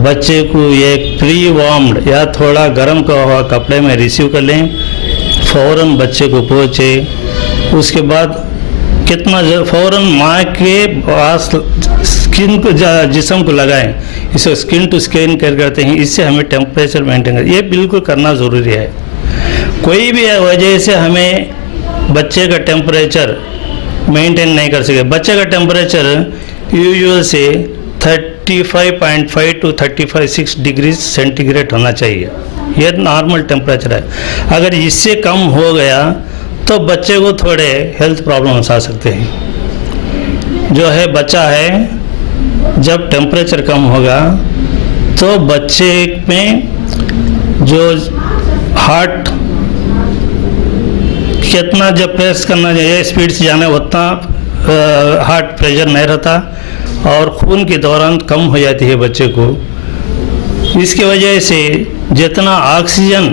बच्चे को एक प्री वार्म्ड या थोड़ा गर्म का हुआ कपड़े में रिसीव कर लें, फ़ौरन बच्चे को पहुँचे। उसके बाद कितना फ़ौरन माँ के पास स्किन को जिस्म को लगाएं, इसे स्किन टू स्किन करते हैं। इससे हमें टेम्परेचर मेंटेन कर, ये बिल्कुल करना ज़रूरी है। कोई भी वजह से हमें बच्चे का टेम्परेचर मेंटेन नहीं कर सके। बच्चे का टेम्परेचर यूजुअल से 35.5 टू 35.6 डिग्री सेंटीग्रेड होना चाहिए, ये नॉर्मल टेम्परेचर है। अगर इससे कम हो गया तो बच्चे को थोड़े हेल्थ प्रॉब्लम्स आ सकते हैं। जो है बच्चा है, जब टेम्परेचर कम होगा तो बच्चे में जो हार्ट कितना जब प्रेस करना चाहिए स्पीड से जाना उतना हार्ट प्रेशर नहीं रहता और खून के दौरान कम हो जाती है बच्चे को। इसकी वजह से जितना ऑक्सीजन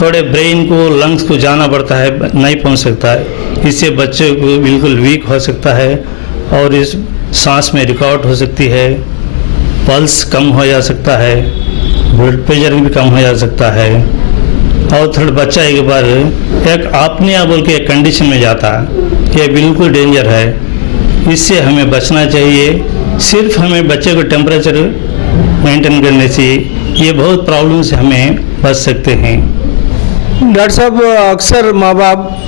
थोड़े ब्रेन को लंग्स को जाना पड़ता है नहीं पहुंच सकता है। इससे बच्चे को बिल्कुल वीक हो सकता है और इस सांस में रुकावट हो सकती है, पल्स कम हो जा सकता है, ब्लड प्रेशर भी कम हो जा सकता है और थोड़ा बच्चा एक बार एक आपनिया बोल के एक कंडीशन में जाता है। ये बिल्कुल डेंजर है, इससे हमें बचना चाहिए। सिर्फ हमें बच्चे को टेम्परेचर मेंटेन करने से ये बहुत प्रॉब्लम से हमें बच सकते हैं। डॉक्टर साहब, अक्सर माँ बाप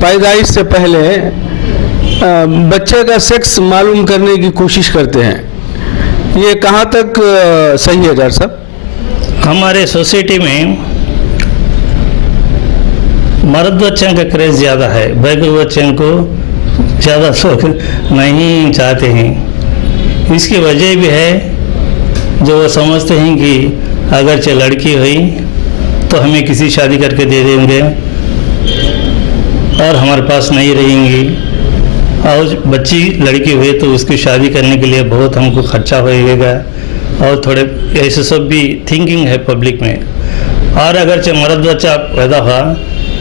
पैदाइश से पहले बच्चे का सेक्स मालूम करने की कोशिश करते हैं, ये कहाँ तक सही है डॉक्टर साहब? हमारे सोसाइटी में मर्द बच्चों का क्रेज ज़्यादा है, बैकवर्ड बच्चों को ज़्यादा शौक नहीं चाहते हैं। इसकी वजह भी है जो वो समझते हैं कि अगर चाहे लड़की हुई तो हमें किसी शादी करके दे देंगे और हमारे पास नहीं रहेंगी, और बच्ची लड़की हुई तो उसकी शादी करने के लिए बहुत हमको खर्चा होएगा, और थोड़े ऐसे सब भी थिंकिंग है पब्लिक में। और अगर चाहे मर्द बच्चा पैदा हुआ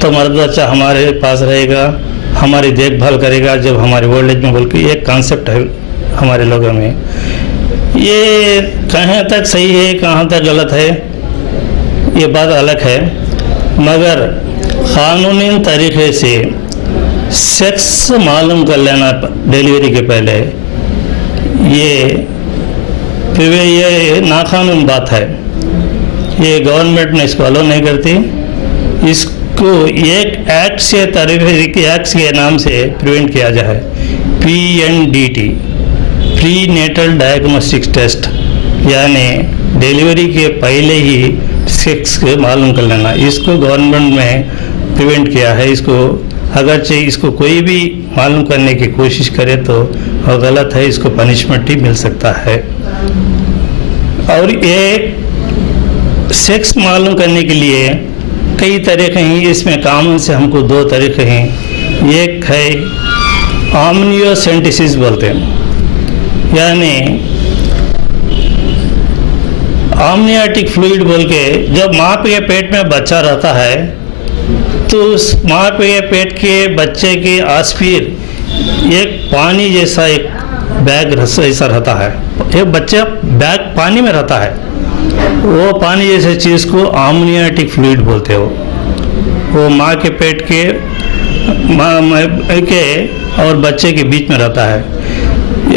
तो मर्द बच्चा हमारे पास रहेगा, हमारी देखभाल करेगा जब हमारे ओल्ड एज में, बोल के एक कॉन्सेप्ट है हमारे लोगों में। ये कहाँ तक सही है कहाँ तक गलत है ये बात अलग है, मगर क़ानूनी तरीक़े से सेक्स मालूम कर लेना डिलीवरी के पहले ये नाकानून बात है। ये गवर्नमेंट ने इसको अलो नहीं करती। इसको एक एक्ट से एक्ट के नाम से प्रिवेंट किया जाए, PNDT, pre natal diagnostic test, यानी डिलीवरी के पहले ही सेक्स के मालूम कर लेना। इसको गवर्नमेंट में प्रिवेंट किया है। इसको अगरचे इसको कोई भी मालूम करने की कोशिश करे तो वो गलत है, इसको पनिशमेंट ही मिल सकता है। और ये सेक्स मालूम करने के लिए कई तरीक़े हैं। इसमें कामन से हमको 2 तरीक़े हैं। एक है आमनियोसेंटेसिस बोलते हैं, यानी आमनियोटिक फ्लूइड बोल के जब माँ के पेट में बच्चा रहता है तो उस माँ के पेट के बच्चे के आसपास एक पानी जैसा एक बैग ऐसा रहता है। एक बच्चा बैग पानी में रहता है, वो पानी जैसे चीज़ को आमनियोटिक फ्लूइड बोलते हो। वो माँ के पेट के और बच्चे के बीच में रहता है।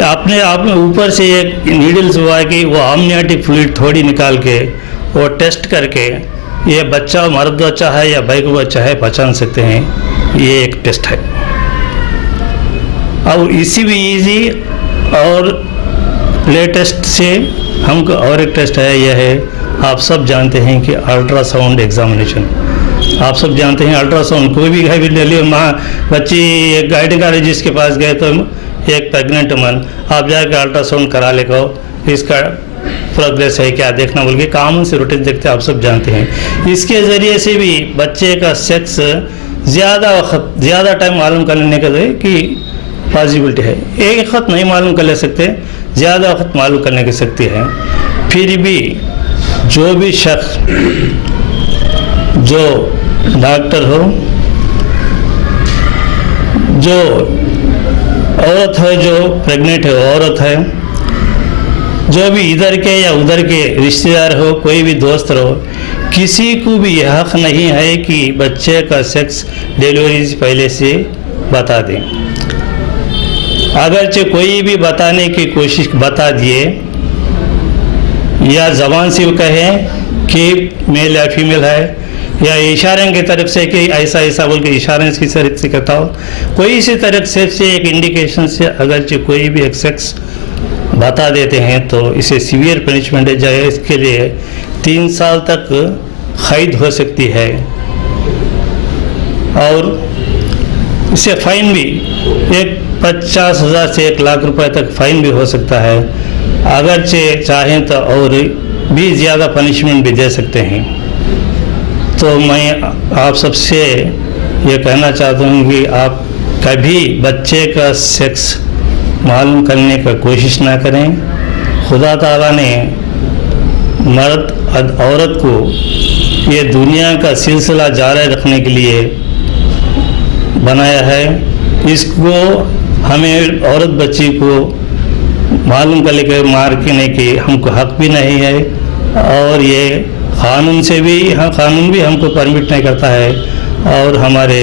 अपने आप में ऊपर से एक नीडल्स हुआ कि वो आमनियोटिक फ्लूइड थोड़ी निकाल के वो टेस्ट करके ये बच्चा मर्द बच्चा है या बैक बच्चा है पहचान सकते हैं। ये एक टेस्ट है। और इसी भी इजी और लेटेस्ट से हमको और एक टेस्ट है, यह है आप सब जानते हैं कि अल्ट्रासाउंड एग्जामिनेशन। आप सब जानते हैं अल्ट्रासाउंड कोई भी है दिल्ली माँ बच्ची एक गाइनेकोलॉजिस्ट के पास गए तो एक प्रेग्नेंट वुमन आप जाकर अल्ट्रासाउंड करा लेगा, इसका प्रोग्रेस है क्या देखना बोल के कामन से रूटीन देखते आप सब जानते हैं। इसके ज़रिए से भी बच्चे का सेक्स ज़्यादा टाइम मालूम कर लेने का कि पॉसिबिलिटी है। एक वक्त नहीं मालूम कर ले सकते, ज़्यादा वक्त मालूम करने की शक्ति है। फिर भी जो भी शख्स जो डॉक्टर हो, जो औरत है, जो प्रेग्नेंट है औरत है, जो भी इधर के या उधर के रिश्तेदार हो, कोई भी दोस्त रहो, किसी को भी यह हक नहीं है कि बच्चे का सेक्स डिलीवरी से पहले से बता दें। अगरचे कोई भी बताने की कोशिश बता दिए या ज़बान से वो कहें कि मेल या फीमेल है, या इशारे की तरफ से कि ऐसा ऐसा बोल के इशारे की तरफ से कहता हो, कोई इसी तरफ से एक इंडिकेशन से अगरचे कोई भी एक सेक्स बता देते हैं तो इसे सीवियर पनिशमेंट है जाए। इसके लिए 3 साल तक कैद हो सकती है और इसे फाइन भी 50,000 से 1 लाख रुपए तक फाइन भी हो सकता है। अगर चाहें तो और भी ज़्यादा पनिशमेंट भी दे सकते हैं। तो मैं आप सबसे ये कहना चाहता हूँ कि आप कभी बच्चे का सेक्स मालूम करने का कोशिश ना करें। खुदा ताला ने मर्द औरत को ये दुनिया का सिलसिला जारी रखने के लिए बनाया है। इसको हमें औरत बच्ची को मालूम कर लेकर मार के नहीं कि हमको हक भी नहीं है, और ये कानून से भी कानून भी हमको परमिट नहीं करता है, और हमारे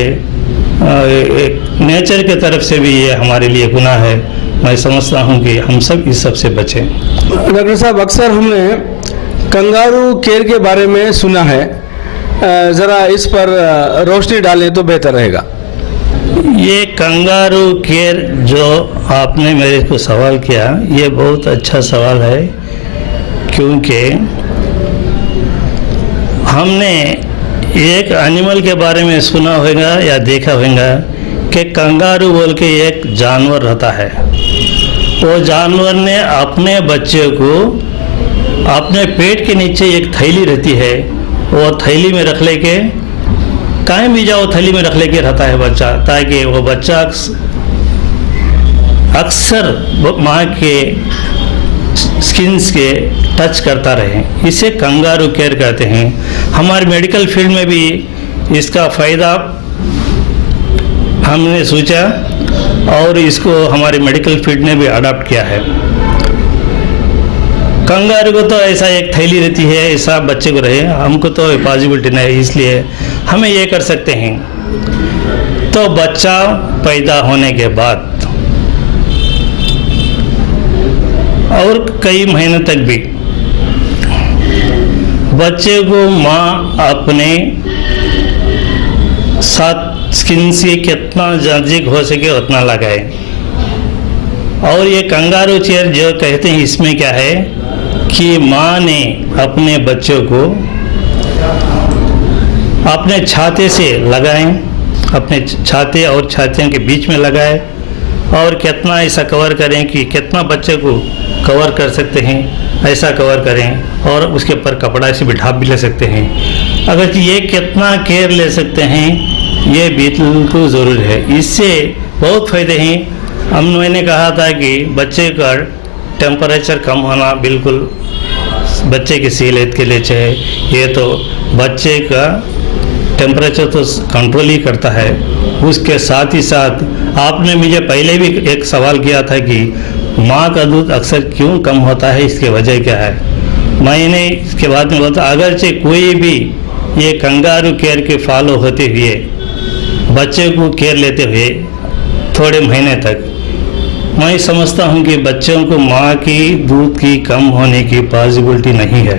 नेचर के तरफ से भी ये हमारे लिए गुनाह है। मैं समझता हूँ कि हम सब इस सब से बचें। डॉक्टर साहब, अक्सर हमने कंगारू केयर के बारे में सुना है, ज़रा इस पर रोशनी डालें तो बेहतर रहेगा। ये कंगारू केयर जो आपने मेरे को सवाल किया, ये बहुत अच्छा सवाल है, क्योंकि हमने एक एनिमल के बारे में सुना होगा या देखा होगा कि कंगारू बोल के एक जानवर रहता है। वो जानवर ने अपने बच्चे को अपने पेट के नीचे एक थैली रहती है, वो थैली में रख लेके कहीं भी जाओ थैली में रख लेके रहता है बच्चा, ताकि वो बच्चा अक्सर माँ के स्किन्स के टच करता रहे। इसे कंगारू केयर कहते हैं। हमारे मेडिकल फील्ड में भी इसका फ़ायदा हमने सोचा और इसको हमारे मेडिकल फील्ड ने भी अडॉप्ट किया है। कंगारू को तो ऐसा एक थैली रहती है, ऐसा बच्चे को रहे, हमको तो पॉसिबिलिटी नहीं है, इसलिए हमें ये कर सकते हैं। तो बच्चा पैदा होने के बाद और कई महीने तक भी बच्चे को माँ अपने साथ स्किन से कितना नज़दीक हो सके उतना लगाए। और ये कंगारू चेयर जो कहते हैं, इसमें क्या है कि माँ ने अपने बच्चों को अपने छाते से लगाएं, अपने छाते और छातियों के बीच में लगाए और कितना ऐसा कवर करें कि कितना बच्चे को कवर कर सकते हैं, ऐसा कवर करें और उसके ऊपर कपड़ा से बिठा भी ले सकते हैं। अगर ये कितना केयर ले सकते हैं, ये बिल्कुल ज़रूर है। इससे बहुत फ़ायदे हैं। मैंने कहा था कि बच्चे का टेम्परेचर कम होना बिल्कुल बच्चे की सेहत के लिए चाहिए। ये तो बच्चे का टेम्परेचर तो कंट्रोल ही करता है। उसके साथ ही साथ आपने मुझे पहले भी एक सवाल किया था कि माँ का दूध अक्सर क्यों कम होता है, इसकी वजह क्या है। मैंने इसके बाद में बोला अगरचे कोई भी ये कंगारू केयर के फॉलो होते हुए बच्चे को केयर लेते हुए थोड़े महीने तक, मैं समझता हूँ कि बच्चों को माँ की दूध की कम होने की पॉसिबिलिटी नहीं है।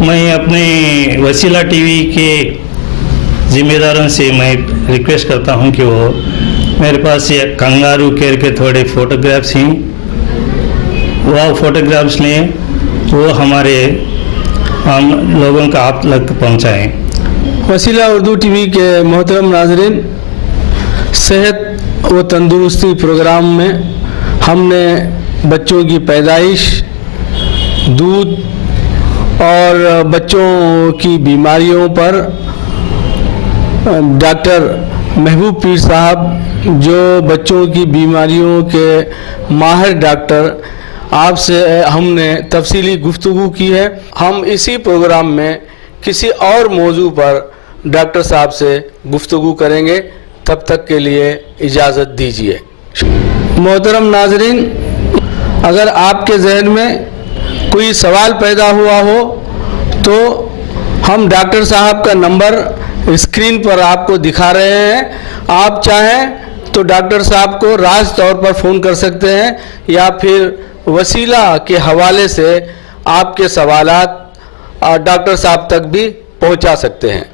मैं अपने वसीला टीवी के जिम्मेदारों से मैं रिक्वेस्ट करता हूं कि वो मेरे पास ये कंगारू केयर के थोड़े फ़ोटोग्राफ्स हैं, वह फ़ोटोग्राफ्स लें, वो हमारे हम लोगों का आप तक पहुंचाएं। वसीला उर्दू टीवी के मोहतरम नाज़रीन, सेहत व तंदुरुस्ती प्रोग्राम में हमने बच्चों की पैदाइश, दूध और बच्चों की बीमारियों पर डॉक्टर महबूब पीर साहब, जो बच्चों की बीमारियों के माहिर डॉक्टर, आपसे हमने तफसीली गुफ्तगू की है। हम इसी प्रोग्राम में किसी और मौजू पर डॉक्टर साहब से गुफ्तगू करेंगे। तब तक के लिए इजाज़त दीजिए। मोहतरम नाज़रीन, अगर आपके जहन में कोई सवाल पैदा हुआ हो तो हम डॉक्टर साहब का नंबर स्क्रीन पर आपको दिखा रहे हैं। आप चाहें तो डॉक्टर साहब को राज तौर पर फ़ोन कर सकते हैं या फिर वसीला के हवाले से आपके सवालात डॉक्टर साहब तक भी पहुंचा सकते हैं।